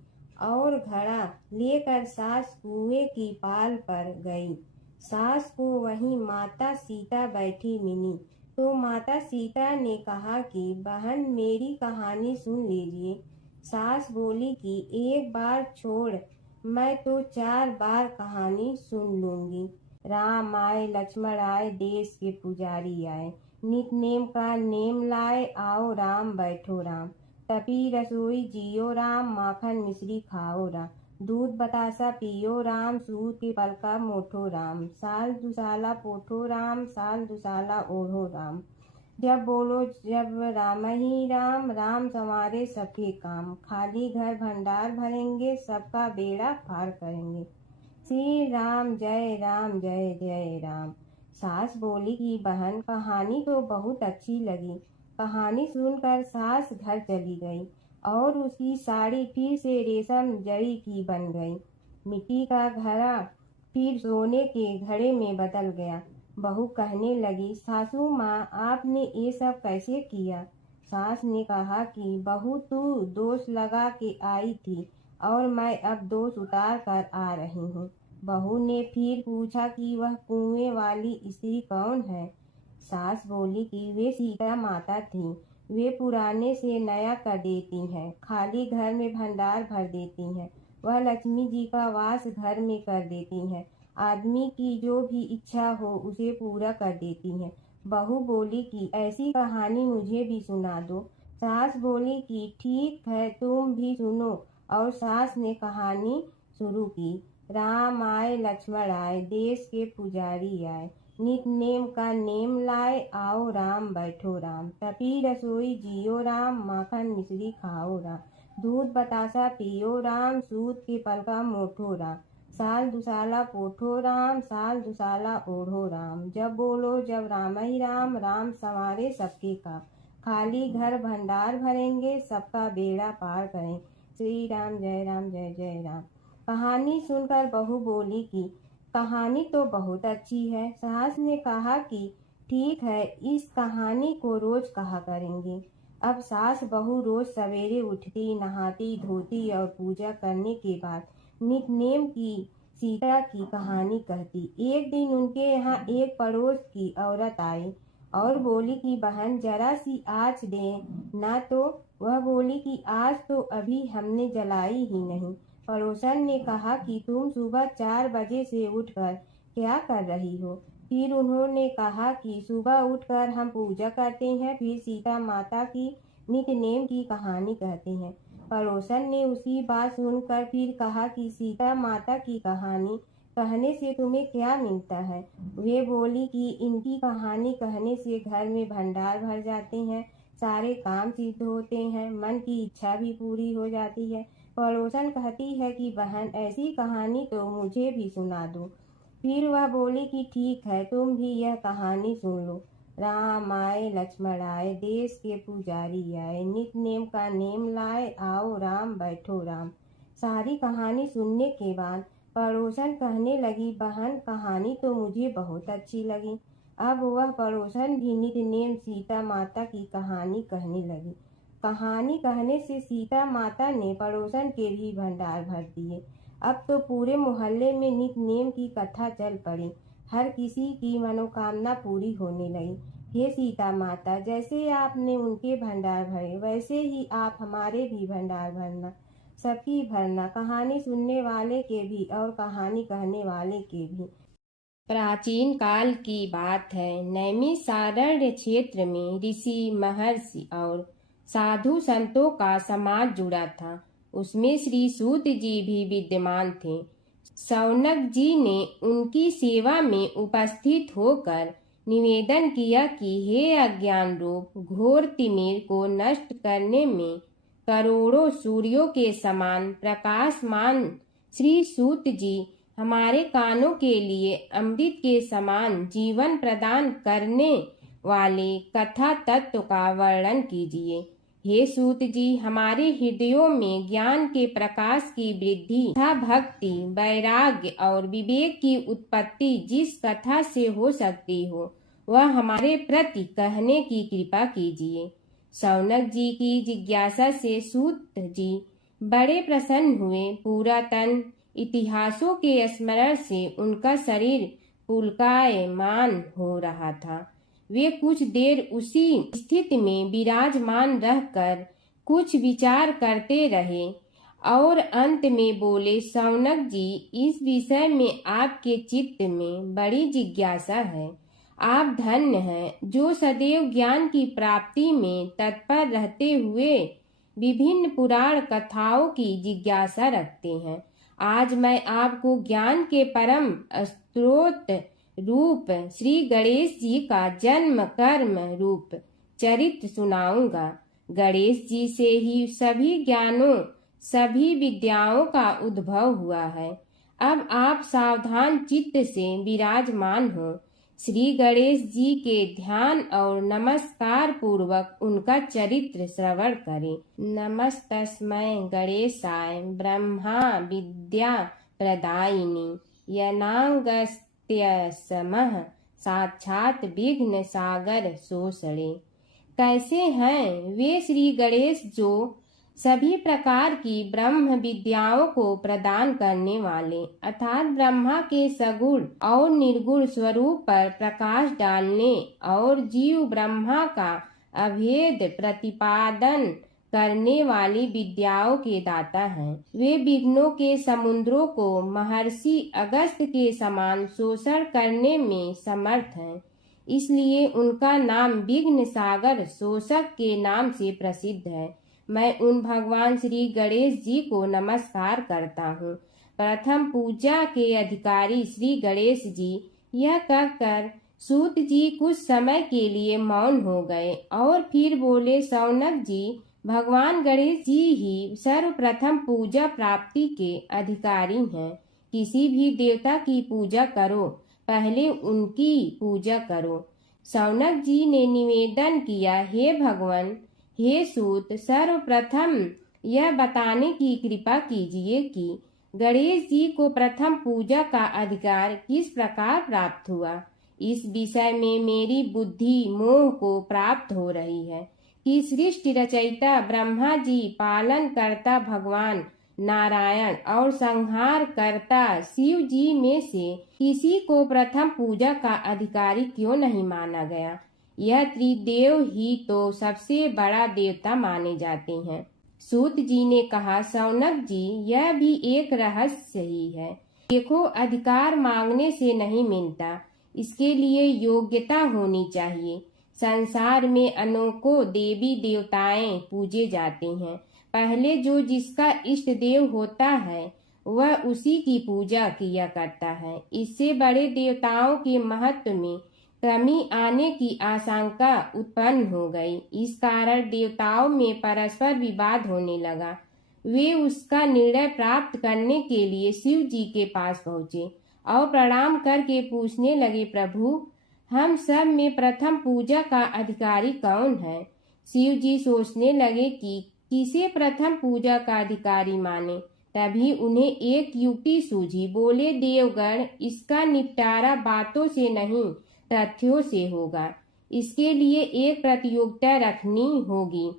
और घड़ा लेकर सास कुएं की पाल पर गई। सास को वहीं माता सीता बैठी मिली तो माता सीता ने कहा कि बहन, मेरी कहानी सुन लीजिए। सास बोली कि एक बार छोड़, मैं तो 4 बार कहानी सुन लूंगी। राम आए लक्ष्मण आए देश के पुजारी आए। नित नेम का नेम लाए आओ राम बैठो राम। तपी रसोई जियो राम माखन मिश्री खाओ राम। दूध बतासा पियो राम सूत के पलका मोठो राम। साल दुसाला पोठो राम साल दुसाला ओढ़ो राम। जब बोलो जब राम ही राम, राम संवारे सबके काम। खाली घर भंडार भरेंगे सबका बेड़ा पार करेंगे। श्री राम जय जय राम। सास बोली कि बहन, कहानी तो बहुत अच्छी लगी। कहानी सुनकर सास घर चली गई और उसकी साड़ी फिर से रेशम जड़ी की बन गई। मिट्टी का घड़ा फिर सोने के घड़े में बदल गया। बहू कहने लगी, सासू माँ, आपने ये सब कैसे किया। सास ने कहा कि बहू, तू दोष लगा के आई थी और मैं अब दोष उतार कर आ रही हूँ। बहू ने फिर पूछा कि वह कुएं वाली स्त्री कौन है। सास बोली कि वे सीता माता थी। वे पुराने से नया कर देती हैं, खाली घर में भंडार भर देती हैं। वह लक्ष्मी जी का वास घर में कर देती हैं आदमी की जो भी इच्छा हो उसे पूरा कर देती हैं। बहू बोली कि ऐसी कहानी मुझे भी सुना दो। सास बोली कि ठीक है, तुम भी सुनो। और सास ने कहानी शुरू की। राम आए लक्ष्मण आए, देश के पुजारी आए, नित नेम का नेम लाए, आओ राम बैठो राम, तपी रसोई जियो राम, माखन मिश्री खाओ राम, दूध बतासा पियो राम, सूत के पलका मोठो राम, साल दुसाला पोठो राम, साल दुसाला ओढ़ो राम, जब बोलो जब राम ही राम, राम संवारे सबके काम, खाली घर भंडार भरेंगे, सबका बेड़ा पार करें, श्री राम जय जय राम। कहानी सुनकर बहू बोली कि कहानी तो बहुत अच्छी है। सास ने कहा कि ठीक है, इस कहानी को रोज कहा करेंगे। अब सास बहू रोज सवेरे उठती, नहाती धोती और पूजा करने के बाद नित्य की सीता की कहानी कहती। एक दिन उनके यहाँ एक पड़ोस की औरत आई और बोली कि बहन जरा सी आँच दे ना। तो वह बोली कि आज तो अभी हमने जलाई ही नहीं। पड़ोसन ने कहा कि तुम सुबह 4 बजे से उठकर क्या कर रही हो? फिर उन्होंने कहा कि सुबह उठकर हम पूजा करते हैं, फिर सीता माता की नित्य नेम की कहानी कहते हैं। पड़ोसन ने उसी बात सुनकर फिर कहा कि सीता माता की कहानी कहने से तुम्हें क्या मिलता है? वे बोली कि इनकी कहानी कहने से घर में भंडार भर जाते हैं, सारे काम सिद्ध होते हैं, मन की इच्छा भी पूरी हो जाती है। पड़ोसन कहती है कि बहन ऐसी कहानी तो मुझे भी सुना दो। फिर वह बोली कि ठीक है, तुम भी यह कहानी सुन लो। राम आए लक्ष्मण आए, देश के पुजारी आए, नित नेम का नेम लाए, आओ राम बैठो राम। सारी कहानी सुनने के बाद पड़ोसन कहने लगी, बहन कहानी तो मुझे बहुत अच्छी लगी। अब वह पड़ोसन भी नित नेम सीता माता की कहानी कहने लगी। कहानी कहने से सीता माता ने पड़ोसन के भी भंडार भर दिए। अब तो पूरे मोहल्ले में नित नेम की कथा चल पड़ी। हर किसी की मनोकामना पूरी होने लगी। हे सीता माता, जैसे आपने उनके भंडार भरे वैसे ही आप हमारे भी भंडार भरना, सबकी भरना, कहानी सुनने वाले के भी और कहानी कहने वाले के भी। प्राचीन काल की बात है। नैमिषारण्य क्षेत्र में ऋषि महर्षि और साधु संतों का समाज जुड़ा था। उसमें श्री सूत जी भी विद्यमान थे। शौनक जी ने उनकी सेवा में उपस्थित होकर निवेदन किया कि हे अज्ञान रूप घोर तिमिर को नष्ट करने में करोड़ों सूर्यों के समान प्रकाशमान श्री सूत जी हमारे कानों के लिए अमृत के समान जीवन प्रदान करने वाले कथा तत्व का वर्णन कीजिए। हे सूत जी, हमारे हृदयों में ज्ञान के प्रकाश की वृद्धि तथा भक्ति, वैराग्य और विवेक की उत्पत्ति जिस कथा से हो सकती हो, वह हमारे प्रति कहने की कृपा कीजिए। शौनक जी की जिज्ञासा से सूत जी बड़े प्रसन्न हुए। पूरा तन इतिहासों के स्मरण से उनका शरीर पुलकायमान हो रहा था। वे कुछ देर उसी स्थिति में विराजमान रहकर कुछ विचार करते रहे और अंत में बोले, शौनक जी, इस विषय में आपके चित्त में बड़ी जिज्ञासा है। आप धन्य हैं जो सदैव ज्ञान की प्राप्ति में तत्पर रहते हुए विभिन्न पुराण कथाओं की जिज्ञासा रखते हैं। आज मैं आपको ज्ञान के परम स्रोत रूप श्री गणेश जी का जन्म कर्म रूप चरित्र सुनाऊंगा। गणेश जी से ही सभी ज्ञानों सभी विद्याओं का उद्भव हुआ है। अब आप सावधान चित्त से विराजमान हो। श्री गणेश जी के ध्यान और नमस्कार पूर्वक उनका चरित्र श्रवण करें। नमस्तस्मै गणेशाय ब्रह्मा विद्या प्रदायिनी यनागस्त्यसमः साक्षात विघ्न सागर सोसड़े। कैसे हैं वे श्री गणेश जो सभी प्रकार की ब्रह्म विद्याओं को प्रदान करने वाले अर्थात ब्रह्मा के सगुण और निर्गुण स्वरूप पर प्रकाश डालने और जीव ब्रह्मा का अभेद प्रतिपादन करने वाली विद्याओं के दाता हैं। वे विघ्नों के समुद्रों को महर्षि अगस्त के समान शोषण करने में समर्थ हैं। इसलिए उनका नाम विघ्न सागर शोषक के नाम से प्रसिद्ध है। मैं उन भगवान श्री गणेश जी को नमस्कार करता हूँ। प्रथम पूजा के अधिकारी श्री गणेश जी। यह कहकर सूत जी कुछ समय के लिए मौन हो गए और फिर बोले, शौनक जी, भगवान गणेश जी ही सर्वप्रथम पूजा प्राप्ति के अधिकारी हैं। किसी भी देवता की पूजा करो, पहले उनकी पूजा करो। शौनक जी ने निवेदन किया, हे भगवान, हे सूत, सर्वप्रथम यह बताने की कृपा कीजिए कि गणेश जी को प्रथम पूजा का अधिकार किस प्रकार प्राप्त हुआ। इस विषय में मेरी बुद्धि मोह को प्राप्त हो रही है कि सृष्टि रचयिता ब्रह्मा जी, पालन करता भगवान नारायण और संहार करता शिव जी में से किसी को प्रथम पूजा का अधिकारी क्यों नहीं माना गया। यह त्रिदेव ही तो सबसे बड़ा देवता माने जाते हैं। सूत जी ने कहा, शौनक जी, यह भी एक रहस्य ही है। देखो, अधिकार मांगने से नहीं मिलता, इसके लिए योग्यता होनी चाहिए। संसार में अनेकों देवी देवताएं पूजे जाते हैं। पहले जो जिसका इष्ट देव होता है वह उसी की पूजा किया करता है। इससे बड़े देवताओं के महत्व में कमी आने की आशंका उत्पन्न हो गई। इस कारण देवताओं में परस्पर विवाद होने लगा। वे उसका निर्णय प्राप्त करने के लिए शिव जी के पास पहुँचे और प्रणाम करके पूछने लगे, प्रभु, हम सब में प्रथम पूजा का अधिकारी कौन है। शिव जी सोचने लगे कि किसे प्रथम पूजा का अधिकारी माने। तभी उन्हें एक युक्ति सूझी। बोले, देवगण, इसका निपटारा बातों से नहीं तथ्यों से होगा। इसके लिए एक प्रतियोगिता रखनी होगी,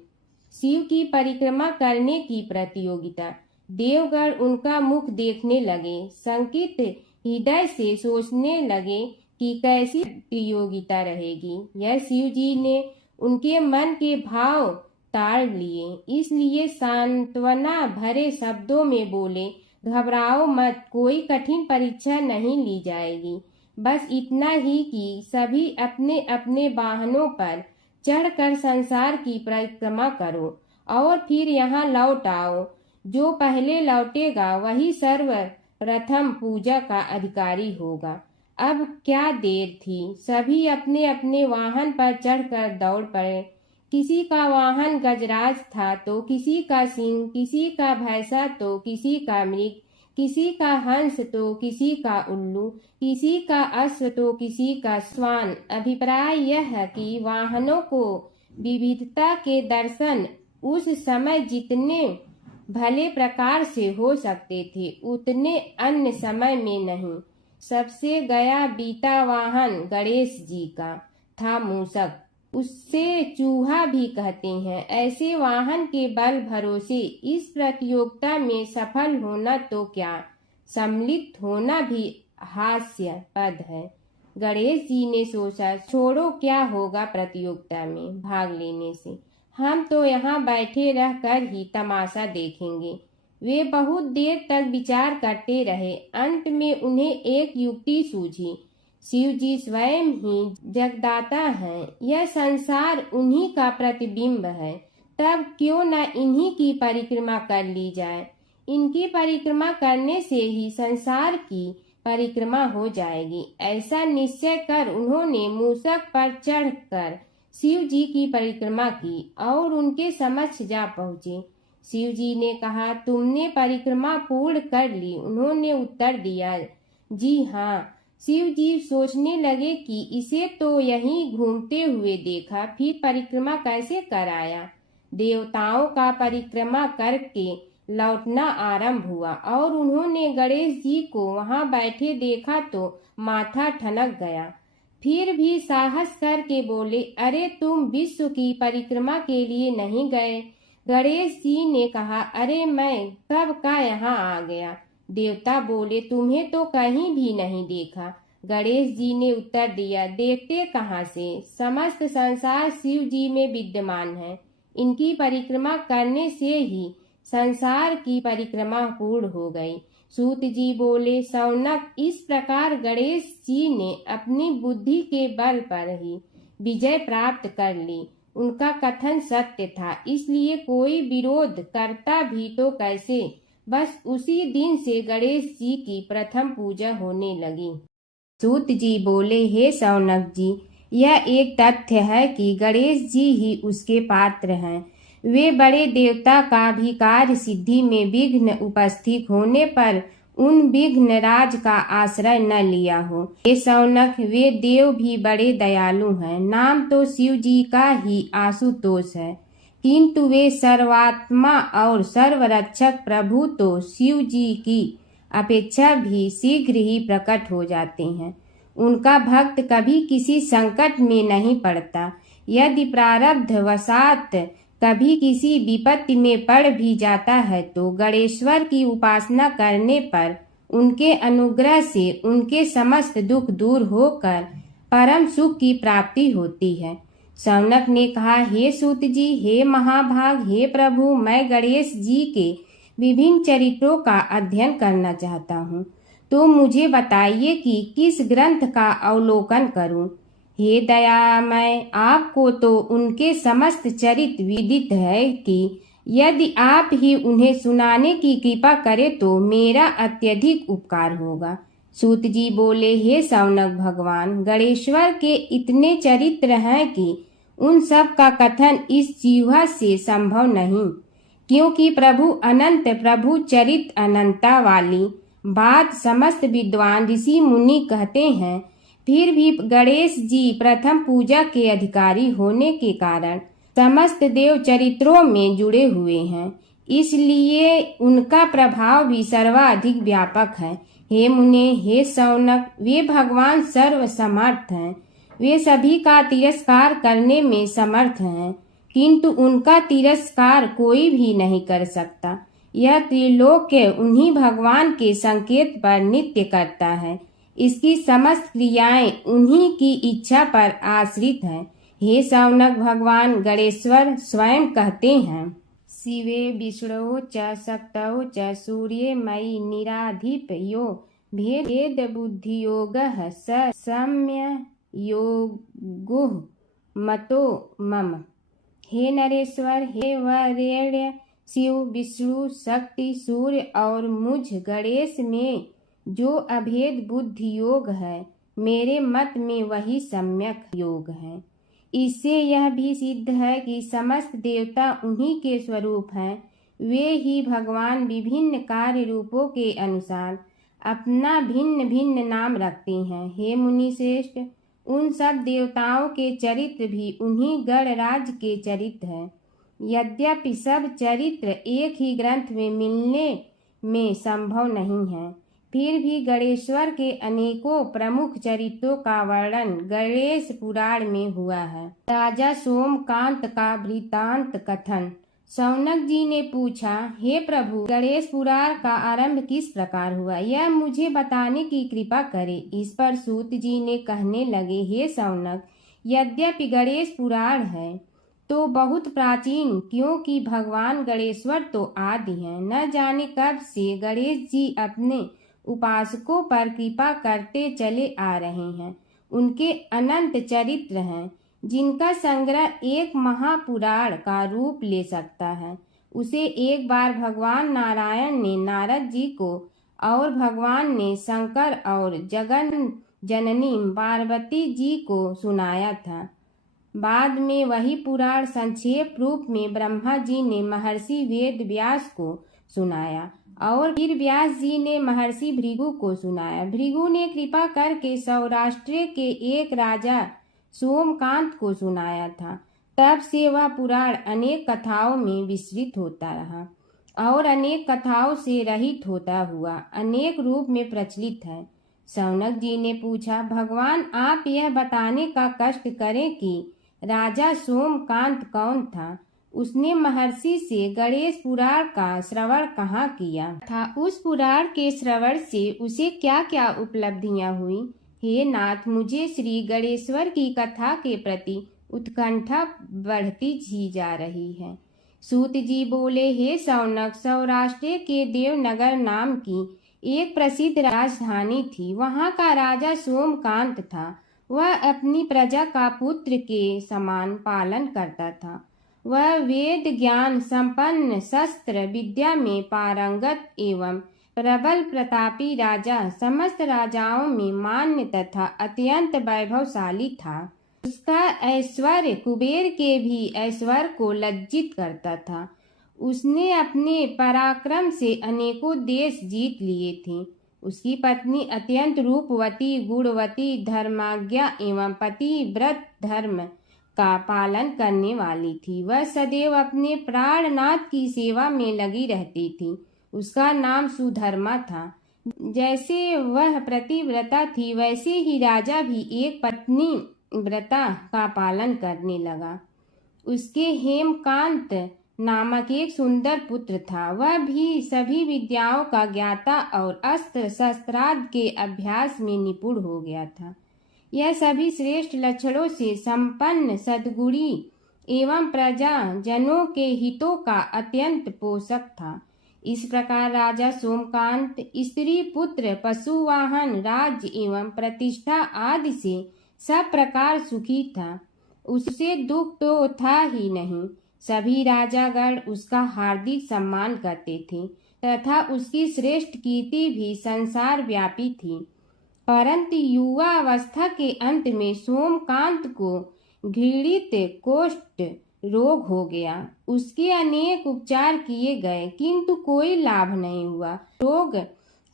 शिव की परिक्रमा करने की प्रतियोगिता। देवगण उनका मुख देखने लगे, शंकित हृदय से सोचने लगे कि कैसी प्रतियोगिता रहेगी। यह शिव जी ने उनके मन के भाव ताड़ लिए, इसलिए सांत्वना भरे शब्दों में बोले, घबराओ मत, कोई कठिन परीक्षा नहीं ली जाएगी। बस इतना ही कि सभी अपने अपने वाहनों पर चढ़कर संसार की परिक्रमा करो और फिर यहाँ लौट आओ। जो पहले लौटेगा वही सर्वप्रथम पूजा का अधिकारी होगा। अब क्या देर थी, सभी अपने अपने वाहन पर चढ़कर दौड़ पड़े। किसी का वाहन गजराज था तो किसी का सिंह, किसी का भैंसा तो किसी का मृग, किसी का हंस तो किसी का उल्लू, किसी का अश्व तो किसी का श्वान। अभिप्राय यह है कि वाहनों को विविधता के दर्शन उस समय जितने भले प्रकार से हो सकते थे उतने अन्य समय में नहीं। सबसे गया बीता वाहन गणेश जी का था मूषक, उससे चूहा भी कहते हैं। ऐसे वाहन के बल भरोसे इस प्रतियोगिता में सफल होना तो क्या, सम्मिलित होना भी हास्यास्पद है। गणेश जी ने सोचा, छोड़ो, क्या होगा प्रतियोगिता में भाग लेने से, हम तो यहाँ बैठे रहकर ही तमाशा देखेंगे। वे बहुत देर तक विचार करते रहे। अंत में उन्हें एक युक्ति सूझी। शिव जी स्वयं ही जगदाता हैं, यह संसार उन्हीं का प्रतिबिंब है, तब क्यों न इन्हीं की परिक्रमा कर ली जाए। इनकी परिक्रमा करने से ही संसार की परिक्रमा हो जाएगी। ऐसा निश्चय कर उन्होंने मूषक पर चढ़कर शिव जी की परिक्रमा की और उनके समक्ष जा पहुँचे। शिव जी ने कहा, तुमने परिक्रमा पूर्ण कर ली। उन्होंने उत्तर दिया, जी हाँ। शिव जी सोचने लगे कि इसे तो यहीं घूमते हुए देखा, फिर परिक्रमा कैसे कराया। देवताओं का परिक्रमा करके लौटना आरंभ हुआ और उन्होंने गणेश जी को वहां बैठे देखा तो माथा ठनक गया। फिर भी साहस करके बोले, अरे तुम विश्व की परिक्रमा के लिए नहीं गए। गणेश जी ने कहा, अरे मैं कब का यहाँ आ गया। देवता बोले, तुम्हें तो कहीं भी नहीं देखा। गणेश जी ने उत्तर दिया, देखते कहाँ से, समस्त संसार शिव जी में विद्यमान है। इनकी परिक्रमा करने से ही संसार की परिक्रमा पूर्ण हो गई। सूत जी बोले, शौनक, इस प्रकार गणेश जी ने अपनी बुद्धि के बल पर ही विजय प्राप्त कर ली। उनका कथन सत्य था, इसलिए कोई विरोध करता भी तो कैसे। बस उसी दिन से गणेश जी की प्रथम पूजा होने लगी। सूत जी बोले, हे शौनक जी, यह एक तथ्य है कि गणेश जी ही उसके पात्र हैं। वे बड़े देवता का भी कार्य सिद्धि में विघ्न उपस्थित होने पर उन विघ्न राज का आश्रय न लिया हो। हे शौनक, वे देव भी बड़े दयालु हैं। नाम तो शिव जी का ही आशुतोष है, किंतु वे सर्वात्मा और सर्वरक्षक प्रभु तो शिव जी की अपेक्षा भी शीघ्र ही प्रकट हो जाते हैं। उनका भक्त कभी किसी संकट में नहीं पड़ता। यदि प्रारब्ध वशात कभी किसी विपत्ति में पड़ भी जाता है तो गणेश्वर की उपासना करने पर उनके अनुग्रह से उनके समस्त दुख दूर होकर परम सुख की प्राप्ति होती है। शौनक ने कहा, हे सूत जी, हे महाभाग, हे प्रभु, मैं गणेश जी के विभिन्न चरित्रों का अध्ययन करना चाहता हूँ, तो मुझे बताइए कि किस ग्रंथ का अवलोकन करूं। हे दयामय, आपको तो उनके समस्त चरित्र विदित है कि यदि आप ही उन्हें सुनाने की कृपा करें तो मेरा अत्यधिक उपकार होगा। सूत जी बोले, हे शौनक भगवान, गणेश्वर के इतने चरित्र हैं कि उन सब का कथन इस जीवा से संभव नहीं, क्योंकि प्रभु अनंत, प्रभु चरित्र अनंता वाली बात समस्त विद्वान ऋषि मुनि कहते हैं। फिर भी गणेश जी प्रथम पूजा के अधिकारी होने के कारण समस्त देव चरित्रों में जुड़े हुए हैं, इसलिए उनका प्रभाव भी सर्वाधिक व्यापक है। हे मुने, हे शौनक, वे भगवान सर्वसमर्थ हैं। वे सभी का तिरस्कार करने में समर्थ हैं, किंतु उनका तिरस्कार कोई भी नहीं कर सकता। यह त्रिलोक्य उन्हीं भगवान के संकेत पर नित्य करता है। इसकी समस्त क्रियाएं उन्हीं की इच्छा पर आश्रित हैं। हे शौनक भगवान गणेश्वर स्वयं कहते हैं, शिवे विष्णु च शक्तौ च सूर्ये मयि निराधिप यो भेद बुद्धि योग स सम्य योगो मतो मम। हे नरेश्वर, हे वरेण्य, शिव, विष्णु, शक्ति, सूर्य और मुझ गणेश में जो अभेद बुद्धि योग है, मेरे मत में वही सम्यक योग है। इससे यह भी सिद्ध है कि समस्त देवता उन्हीं के स्वरूप हैं। वे ही भगवान विभिन्न कार्य रूपों के अनुसार अपना भिन्न भिन्न नाम रखते हैं। हे मुनि श्रेष्ठ, उन सब देवताओं के चरित्र भी उन्हीं गणराज के चरित्र हैं। यद्यपि सब चरित्र एक ही ग्रंथ में मिलने में संभव नहीं है, फिर भी गणेश्वर के अनेकों प्रमुख चरित्रों का वर्णन गणेश पुराण में हुआ है। राजा सोमकांत का वृत्तांत कथन। शौनक जी ने पूछा, हे प्रभु, गणेश पुराण का आरंभ किस प्रकार हुआ, यह मुझे बताने की कृपा करे। इस पर सूत जी ने कहने लगे, हे शौनक, यद्यपि गणेश पुराण है तो बहुत प्राचीन, क्योंकि भगवान गणेश्वर तो आदि हैं। न जाने कब से गणेश जी अपने उपासकों पर कृपा करते चले आ रहे हैं। उनके अनंत चरित्र हैं, जिनका संग्रह एक महापुराण का रूप ले सकता है। उसे एक बार भगवान नारायण ने नारद जी को और भगवान ने शंकर और जगन जननी पार्वती जी को सुनाया था। बाद में वही पुराण संक्षेप रूप में ब्रह्मा जी ने महर्षि वेद व्यास को सुनाया और फिर व्यास जी ने महर्षि भृगु को सुनाया। भृगु ने कृपा करके सौराष्ट्र के एक राजा सोमकांत को सुनाया था। तब से वह पुराण अनेक कथाओं में विस्तृत होता रहा और अनेक कथाओं से रहित होता हुआ अनेक रूप में प्रचलित है। शौनक जी ने पूछा, भगवान, आप यह बताने का कष्ट करें कि राजा सोमकांत कौन था। उसने महर्षि से गणेश पुराण का श्रवण कहाँ किया था, उस पुराण के श्रवण से उसे क्या क्या उपलब्धियां हुई। हे नाथ, मुझे श्री गणेश्वर की कथा के प्रति उत्कंठा बढ़ती ही जा रही है। सूत जी बोले, हे शौनक, सौराष्ट्र के देवनगर नाम की एक प्रसिद्ध राजधानी थी। वहां का राजा सोमकांत था। वह अपनी प्रजा का पुत्र के समान पालन करता था। वह वेद ज्ञान संपन्न, शस्त्र विद्या में पारंगत एवं प्रबल प्रतापी राजा, समस्त राजाओं में मान्य तथा अत्यंत वैभवशाली था। उसका ऐश्वर्य कुबेर के भी ऐश्वर्य को लज्जित करता था। उसने अपने पराक्रम से अनेकों देश जीत लिए थे। उसकी पत्नी अत्यंत रूपवती, गुणवती, धर्माज्ञा एवं पतिव्रत धर्म का पालन करने वाली थी। वह सदैव अपने प्राणनाथ की सेवा में लगी रहती थी। उसका नाम सुधर्मा था। जैसे वह प्रतिव्रता थी, वैसे ही राजा भी एक पत्नी व्रता का पालन करने लगा। उसके हेमकांत नामक एक सुंदर पुत्र था। वह भी सभी विद्याओं का ज्ञाता और अस्त्र शस्त्रादि के अभ्यास में निपुण हो गया था। यह सभी श्रेष्ठ लक्षणों से संपन्न, सद्गुणी एवं प्रजा जनों के हितों का अत्यंत पोषक था। इस प्रकार राजा सोमकांत स्त्री पुत्र, पशुवाहन, राज्य एवं प्रतिष्ठा आदि से सब प्रकार सुखी था। उसे दुख तो था ही नहीं। सभी राजागण उसका हार्दिक सम्मान करते थे तथा उसकी श्रेष्ठ कीर्ति भी संसार व्यापी थी। परंतु युवा अवस्था के अंत में सोमकांत को घृणित कोष्ठ रोग हो गया। उसके अनेक उपचार किए गए, किंतु कोई लाभ नहीं हुआ। रोग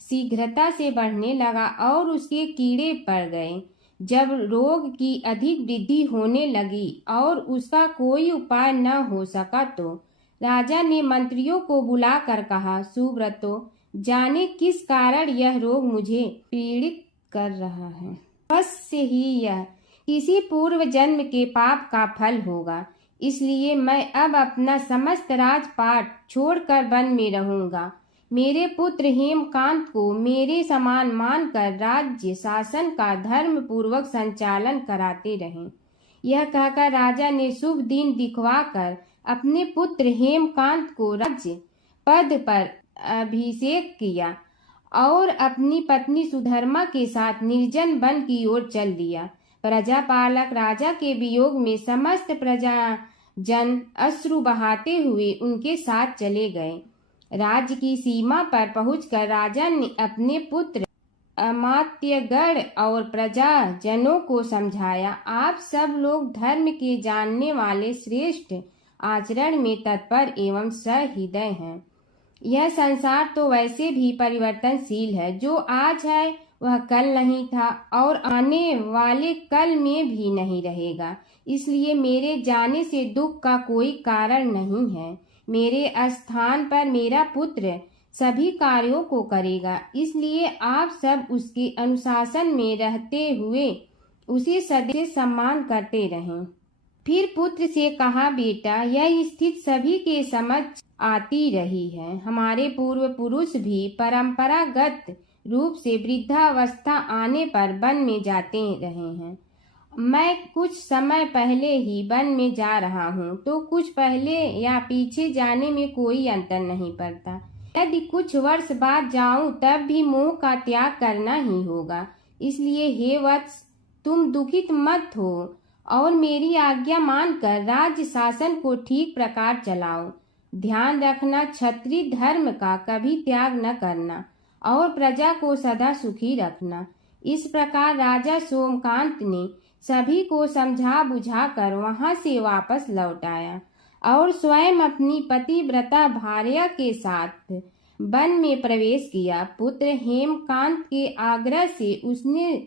शीघ्रता से बढ़ने लगा और उसके कीड़े पड़ गए। जब रोग की अधिक वृद्धि होने लगी और उसका कोई उपाय न हो सका, तो राजा ने मंत्रियों को बुलाकर कहा, सुव्रतो, जाने किस कारण यह रोग मुझे पीड़ित कर रहा है। अवश्य ही यह किसी पूर्व जन्म के पाप का फल होगा। इसलिए मैं अब अपना समस्त राजपाट छोड़कर वन में रहूंगा। मेरे पुत्र हेमकांत को मेरे समान मानकर राज्य शासन का धर्म पूर्वक संचालन कराते रहें। यह कहकर राजा ने शुभ दिन दिखवाकर अपने पुत्र हेमकांत को राज्य पद पर अभिषेक किया और अपनी पत्नी सुधर्मा के साथ निर्जन वन की ओर चल दिया। प्रजापालक राजा के वियोग में समस्त प्रजा जन अश्रु बहाते हुए उनके साथ चले गए। राज्य की सीमा पर पहुंचकर राजा ने अपने पुत्र अमात्यगण और प्रजा जनों को समझाया, आप सब लोग धर्म के जानने वाले, श्रेष्ठ आचरण में तत्पर एवं सहृदय हैं। यह संसार तो वैसे भी परिवर्तनशील है। जो आज है वह कल नहीं था और आने वाले कल में भी नहीं रहेगा। इसलिए मेरे जाने से दुख का कोई कारण नहीं है। मेरे स्थान पर मेरा पुत्र सभी कार्यों को करेगा। इसलिए आप सब उसके अनुशासन में रहते हुए उसे सदैव सम्मान करते रहें। फिर पुत्र से कहा, बेटा, यह स्थिति सभी के समझ आती रही है। हमारे पूर्व पुरुष भी परंपरागत रूप से वृद्धावस्था आने पर वन में जाते रहे हैं। मैं कुछ समय पहले ही वन में जा रहा हूँ, तो कुछ पहले या पीछे जाने में कोई अंतर नहीं पड़ता। यदि कुछ वर्ष बाद जाऊं तब भी मोह का त्याग करना ही होगा। इसलिए हे वत्स, तुम दुखित मत हो और मेरी आज्ञा मानकर राज्य शासन को ठीक प्रकार चलाओ। ध्यान रखना, क्षत्रिय धर्म का कभी त्याग न करना और प्रजा को सदा सुखी रखना। इस प्रकार राजा सोमकांत ने सभी को समझा बुझाकर वहां से वापस लौट आया और स्वयं अपनी पतिव्रता भार्या के साथ वन में प्रवेश किया। पुत्र हेमकांत के आग्रह से उसने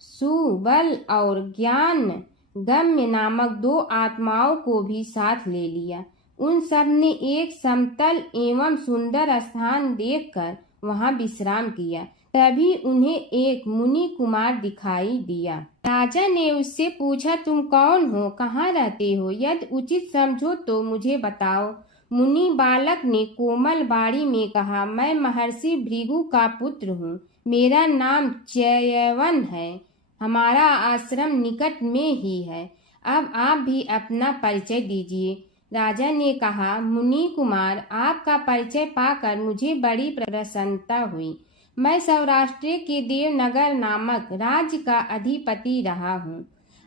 सुबल और ज्ञान गम्य नामक 2 आत्माओं को भी साथ ले लिया। उन सब ने एक समतल एवं सुंदर स्थान देखकर वहां विश्राम किया। तभी उन्हें एक मुनि कुमार दिखाई दिया। राजा ने उससे पूछा, तुम कौन हो, कहाँ रहते हो? यदि उचित समझो तो मुझे बताओ। मुनि बालक ने कोमल बाणी में कहा, मैं महर्षि भृगु का पुत्र हूँ। मेरा नाम च्यवन है। हमारा आश्रम निकट में ही है। अब आप भी अपना परिचय दीजिए। राजा ने कहा, मुनि कुमार, आपका परिचय पाकर मुझे बड़ी प्रसन्नता हुई। मैं सौराष्ट्र के देवनगर नामक राज्य का अधिपति रहा हूँ।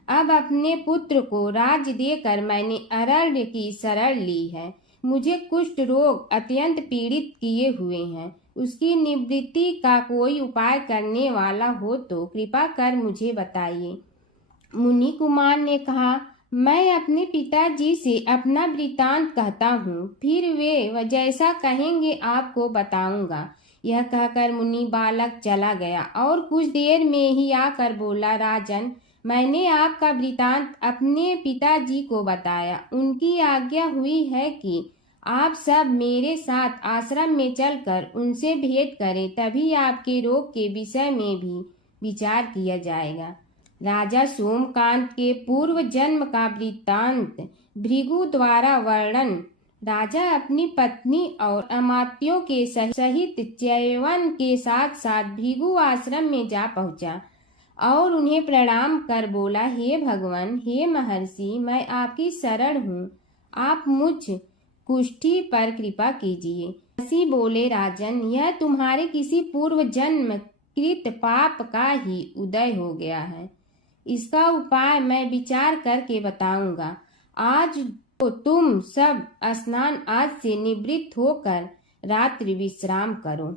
अब अपने पुत्र को राज्य देकर मैंने अरण्य की शरण ली है। मुझे कुष्ठ रोग अत्यंत पीड़ित किए हुए हैं। उसकी निवृत्ति का कोई उपाय करने वाला हो तो कृपा कर मुझे बताइए। मुनि कुमार ने कहा, मैं अपने पिताजी से अपना वृतांत कहता हूँ, फिर वे जैसा कहेंगे आपको बताऊंगा। यह कहकर मुनि बालक चला गया और कुछ देर में ही आकर बोला, राजन, मैंने आपका वृतांत अपने पिताजी को बताया। उनकी आज्ञा हुई है कि आप सब मेरे साथ आश्रम में चलकर उनसे भेंट करें, तभी आपके रोग के विषय में भी विचार किया जाएगा। राजा सोमकांत के पूर्व जन्म का वृत्तांत भृगु द्वारा वर्णन। राजा अपनी पत्नी और अमात्यों के सहित च्यवन के साथ साथ भृगु आश्रम में जा पहुंचा और उन्हें प्रणाम कर बोला, हे भगवान, हे महर्षि, मैं आपकी शरण हूँ। आप मुझ कुष्ठी पर कृपा कीजिए। महर्षि बोले, राजन, यह तुम्हारे किसी पूर्व जन्म कृत पाप का ही उदय हो गया है। इसका उपाय मैं विचार करके बताऊंगा। आज तो तुम सब स्नान आज से निवृत्त होकर रात्रि विश्राम करो।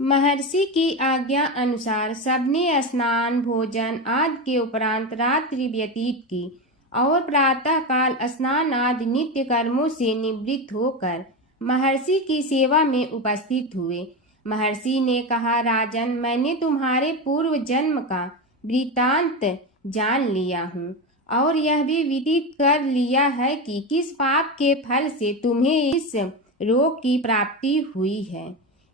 महर्षि की आज्ञा अनुसार सबने स्नान भोजन आदि के उपरांत रात्रि व्यतीत की और प्रातः काल स्नान आदि नित्य कर्मों से निवृत्त होकर महर्षि की सेवा में उपस्थित हुए। महर्षि ने कहा, राजन, मैंने तुम्हारे पूर्व जन्म का वृतांत जान लिया हूँ और यह भी विदित कर लिया है कि किस पाप के फल से तुम्हें इस रोग की प्राप्ति हुई है।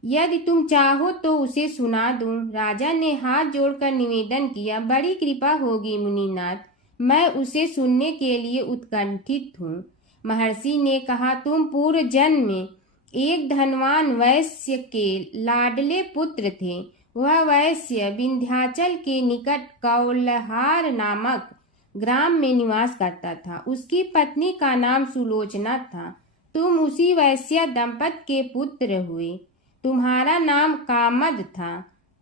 यदि तुम चाहो तो उसे सुना दूं। राजा ने हाथ जोड़कर निवेदन किया, बड़ी कृपा होगी मुनिनाथ, मैं उसे सुनने के लिए उत्कंठित हूँ। महर्षि ने कहा, तुम पूर्व जन्म में एक धनवान वैश्य के लाडले पुत्र थे। वह वैश्य विंध्याचल के निकट कौलहार नामक ग्राम में निवास करता था। उसकी पत्नी का नाम सुलोचना था। तुम उसी वैश्य दंपत के पुत्र हुए। तुम्हारा नाम कामद था।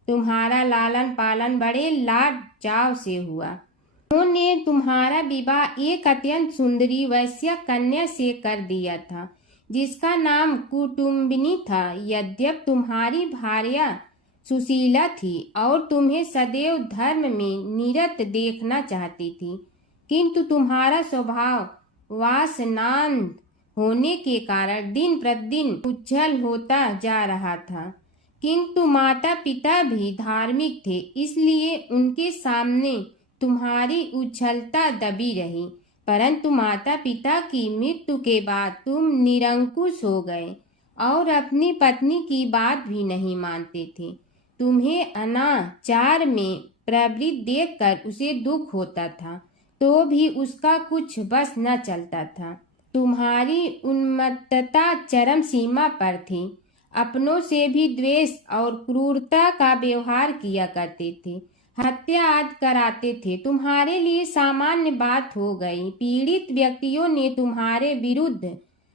तुम्हारा लालन पालन बड़े लाड चाव से हुआ। उन्होंने तुम्हारा विवाह एक अत्यंत सुंदरी वैश्य कन्या से कर दिया था, जिसका नाम कुटुम्बिनी था। यद्यप तुम्हारी भार्या सुशीला थी और तुम्हें सदैव धर्म में निरत देखना चाहती थी, किंतु तुम्हारा स्वभाव वासनांध होने के कारण दिन प्रतिदिन उज्जवल होता जा रहा था। किंतु माता पिता भी धार्मिक थे, इसलिए उनके सामने तुम्हारी उज्ज्वलता दबी रही। परंतु माता पिता की मृत्यु के बाद तुम निरंकुश हो गए और अपनी पत्नी की बात भी नहीं मानते थे। तुम्हें अनाचार में प्रवृत्त देखकर उसे दुख होता था, तो भी उसका कुछ बस न चलता था। तुम्हारी उन्मत्तता चरम सीमा पर थी। अपनों से भी द्वेष और क्रूरता का व्यवहार किया करते थे। हत्या आदि कराते थे। तुम्हारे लिए सामान्य बात हो गई। पीड़ित व्यक्तियों ने तुम्हारे विरुद्ध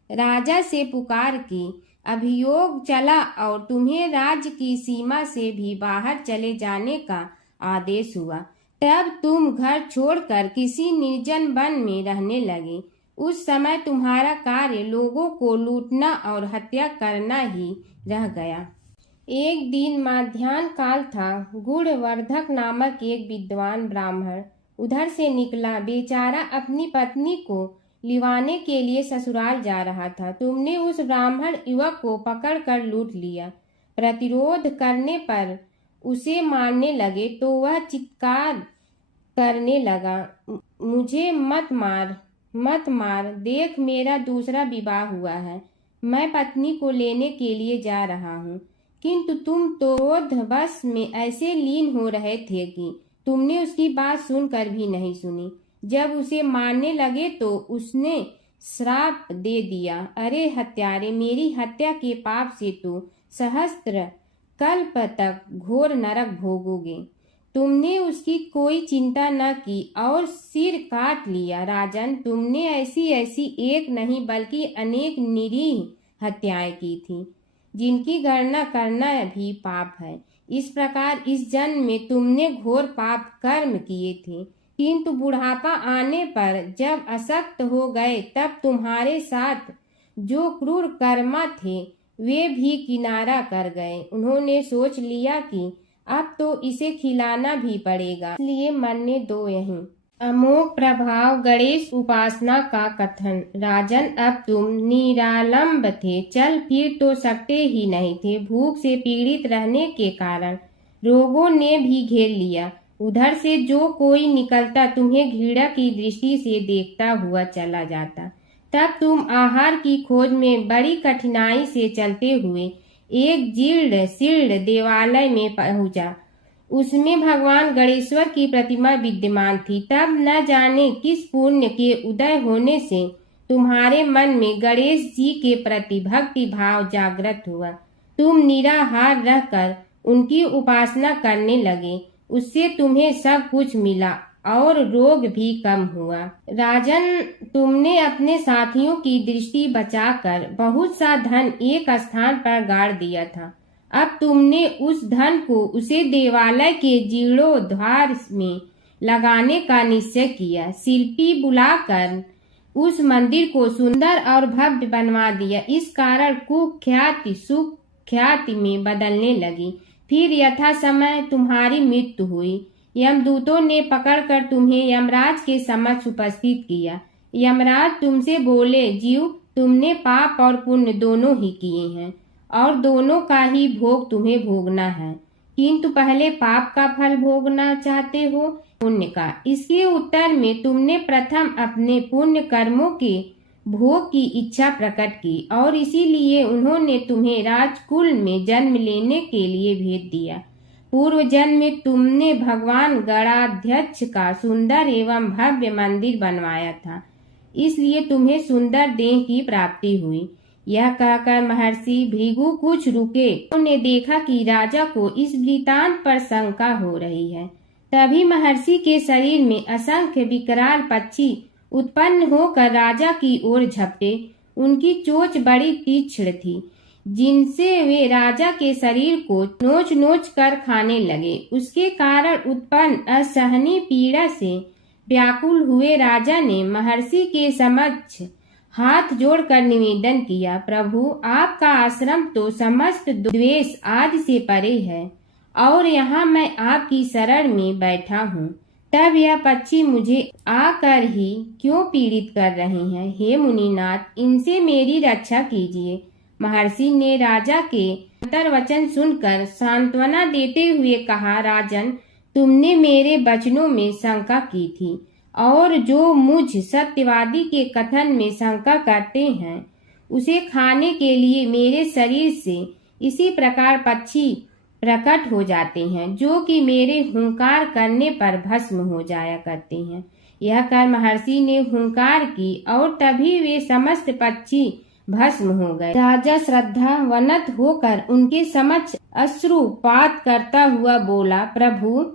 राजा से पुकार की। अभियोग चला और तुम्हें राज्य की सीमा से भी बाहर चले जाने का आदेश हुआ। तब तुम घर छोड़कर किसी निर्जन वन में रहने लगे। उस समय तुम्हारा कार्य लोगों को लूटना और हत्या करना ही रह गया। एक दिन माध्याह्न काल था। गुणवर्धक नामक एक विद्वान ब्राह्मण उधर से निकला। बेचारा अपनी पत्नी को लिवाने के लिए ससुराल जा रहा था। तुमने उस ब्राह्मण युवक को पकड़कर लूट लिया। प्रतिरोध करने पर उसे मारने लगे तो वह चित्कार करने लगा, मुझे मत मार, मत मार, देख मेरा दूसरा विवाह हुआ है। मैं पत्नी को लेने के लिए जा रहा हूँ। किंतु तुम तो क्रोधवश में ऐसे लीन हो रहे थे कि तुमने उसकी बात सुनकर भी नहीं सुनी। जब उसे मारने लगे तो उसने श्राप दे दिया, अरे हत्यारे, मेरी हत्या के पाप से तो सहस्त्र कल्प तक घोर नरक भोगोगे। तुमने उसकी कोई चिंता न की और सिर काट लिया। राजन, तुमने ऐसी ऐसी एक नहीं बल्कि अनेक निरीह हत्याएं की थी, जिनकी गणना करना भी पाप है। इस प्रकार इस जन्म में तुमने घोर पाप कर्म किए थे, किंतु बुढ़ापा आने पर जब अशक्त हो गए तब तुम्हारे साथ जो क्रूर कर्मा थे वे भी किनारा कर गए। उन्होंने सोच लिया कि अब तो इसे खिलाना भी पड़ेगा, इसलिए मरने दो यहीं। अमोघ प्रभाव गणेश उपासना का कथन। राजन, अब तुम निरालंब थे, चल फिर तो सकते ही नहीं थे। भूख से पीड़ित रहने के कारण रोगों ने भी घेर लिया। उधर से जो कोई निकलता तुम्हें घृणा की दृष्टि से देखता हुआ चला जाता। तब तुम आहार की खोज में बड़ी कठिनाई से चलते हुए एक जीर्ण शीर्ण देवालय में पहुंचा। उसमें भगवान गणेश्वर की प्रतिमा विद्यमान थी। तब न जाने किस पुण्य के उदय होने से तुम्हारे मन में गणेश जी के प्रति भक्ति भाव जागृत हुआ। तुम निराहार रहकर उनकी उपासना करने लगे। उससे तुम्हें सब कुछ मिला और रोग भी कम हुआ। राजन, तुमने अपने साथियों की दृष्टि बचाकर बहुत सा धन एक स्थान पर गाड़ दिया था। अब तुमने उस धन को उसे देवालय के जीर्णोद्धार में लगाने का निश्चय किया। शिल्पी बुलाकर उस मंदिर को सुंदर और भव्य बनवा दिया। इस कारण कुख्याति सुख्याति में बदलने लगी। फिर यथा समय तुम्हारी मृत्यु हुई। यमदूतों ने पकड़कर तुम्हें यमराज के समक्ष उपस्थित किया। यमराज तुमसे बोले, जीव, तुमने पाप और पुण्य दोनों ही किए हैं और दोनों का ही भोग तुम्हें भोगना है, किंतु पहले पाप का फल भोगना चाहते हो पुण्य का। इसके उत्तर में तुमने प्रथम अपने पुण्य कर्मों के भोग की इच्छा प्रकट की और इसीलिए उन्होंने तुम्हें राजकुल में जन्म लेने के लिए भेज दिया। पूर्व जन्म में तुमने भगवान गणाध्यक्ष का सुंदर एवं भव्य मंदिर बनवाया था, इसलिए तुम्हें सुंदर देह की प्राप्ति हुई। यह कहकर महर्षि भृगु कुछ रुके। उन्होंने देखा कि राजा को इस वृतांत पर शंका हो रही है। तभी महर्षि के शरीर में असंख्य विकराल पक्षी उत्पन्न होकर राजा की ओर झपटे। उनकी चोंच बड़ी तीक्ष्ण थी, जिनसे वे राजा के शरीर को नोच नोच कर खाने लगे। उसके कारण उत्पन्न असहनीय पीड़ा से व्याकुल हुए राजा ने महर्षि के समक्ष हाथ जोड़कर निवेदन किया, प्रभु, आपका आश्रम तो समस्त द्वेष आदि से परे है और यहाँ मैं आपकी शरण में बैठा हूँ। तब यह पक्षी मुझे आकर ही क्यों पीड़ित कर रहे हैं? हे मुनिनाथ, इनसे मेरी रक्षा कीजिए। महर्षि ने राजा के अंतर्वचन सुनकर सांत्वना देते हुए कहा, राजन, तुमने मेरे वचनों में शंका की थी और जो मुझ सत्यवादी के कथन में शंका करते हैं उसे खाने के लिए मेरे शरीर से इसी प्रकार पक्षी प्रकट हो जाते हैं, जो कि मेरे हुंकार करने पर भस्म हो जाया करते हैं। यह कर महर्षि ने हुंकार की और तभी वे समस्त पक्षी भस्म हो गए। राजा श्रद्धावनत होकर उनके समक्ष अश्रुपात करता हुआ बोला, प्रभु,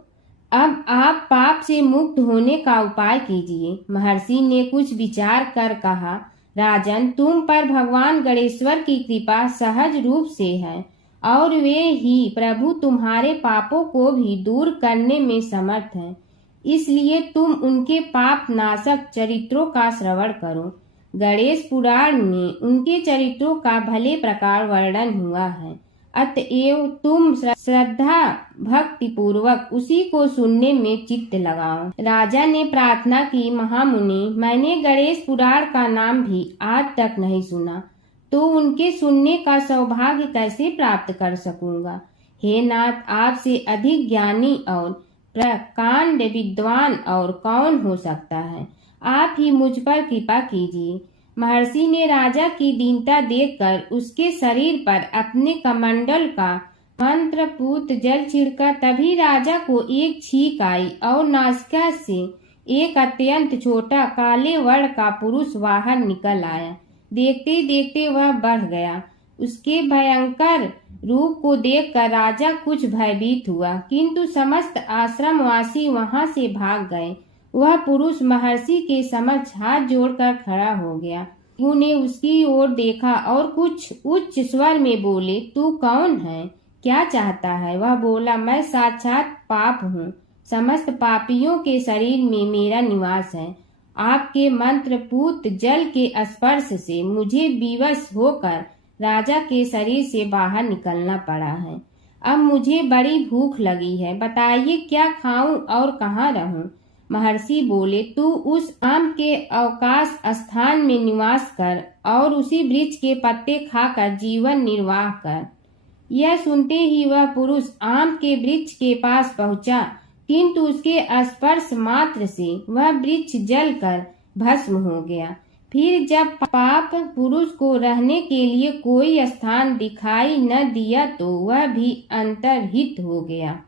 अब आप पाप से मुक्त होने का उपाय कीजिए। महर्षि ने कुछ विचार कर कहा, राजन, तुम पर भगवान गणेश्वर की कृपा सहज रूप से है और वे ही प्रभु तुम्हारे पापों को भी दूर करने में समर्थ हैं। इसलिए तुम उनके पाप नाशक चरित्रों का श्रवण करो। गणेश पुराण में उनके चरित्रों का भले प्रकार वर्णन हुआ है, अतएव तुम श्रद्धा भक्ति पूर्वक उसी को सुनने में चित्त लगाओ। राजा ने प्रार्थना की, महामुनि, मैंने गणेश पुराण का नाम भी आज तक नहीं सुना, तो उनके सुनने का सौभाग्य कैसे प्राप्त कर सकूंगा? हे नाथ, आपसे अधिक ज्ञानी और प्रकांड विद्वान और कौन हो सकता है? आप ही मुझ पर कृपा कीजिए। महर्षि ने राजा की दीनता देखकर उसके शरीर पर अपने कमंडल का मंत्रपूत जल छिड़का। तभी राजा को एक छींक आई और नासिका से एक अत्यंत छोटा काले वर्ण का पुरुष बाहर निकल आया। देखते देखते वह बढ़ गया। उसके भयंकर रूप को देखकर राजा कुछ भयभीत हुआ, किंतु समस्त आश्रमवासी वहां से भाग गए। वह पुरुष महर्षि के समक्ष हाथ जोड़कर खड़ा हो गया। ने उसकी ओर देखा और कुछ उच्च स्वर में बोले, तू कौन है, क्या चाहता है? वह बोला, मैं साक्षात पाप हूँ। समस्त पापियों के शरीर में मेरा निवास है। आपके मंत्रपूत जल के स्पर्श से मुझे विवश होकर राजा के शरीर से बाहर निकलना पड़ा है। अब मुझे बड़ी भूख लगी है, बताइए क्या खाऊं और कहाँ रहूं? महर्षि बोले, तू उस आम के अवकाश स्थान में निवास कर और उसी वृक्ष के पत्ते खाकर जीवन निर्वाह कर। यह सुनते ही वह पुरुष आम के वृक्ष के पास पहुंचा, किंतु उसके स्पर्श मात्र से वह वृक्ष जलकर भस्म हो गया। फिर जब पाप पुरुष को रहने के लिए कोई स्थान दिखाई न दिया तो वह भी अंतर्हित हो गया।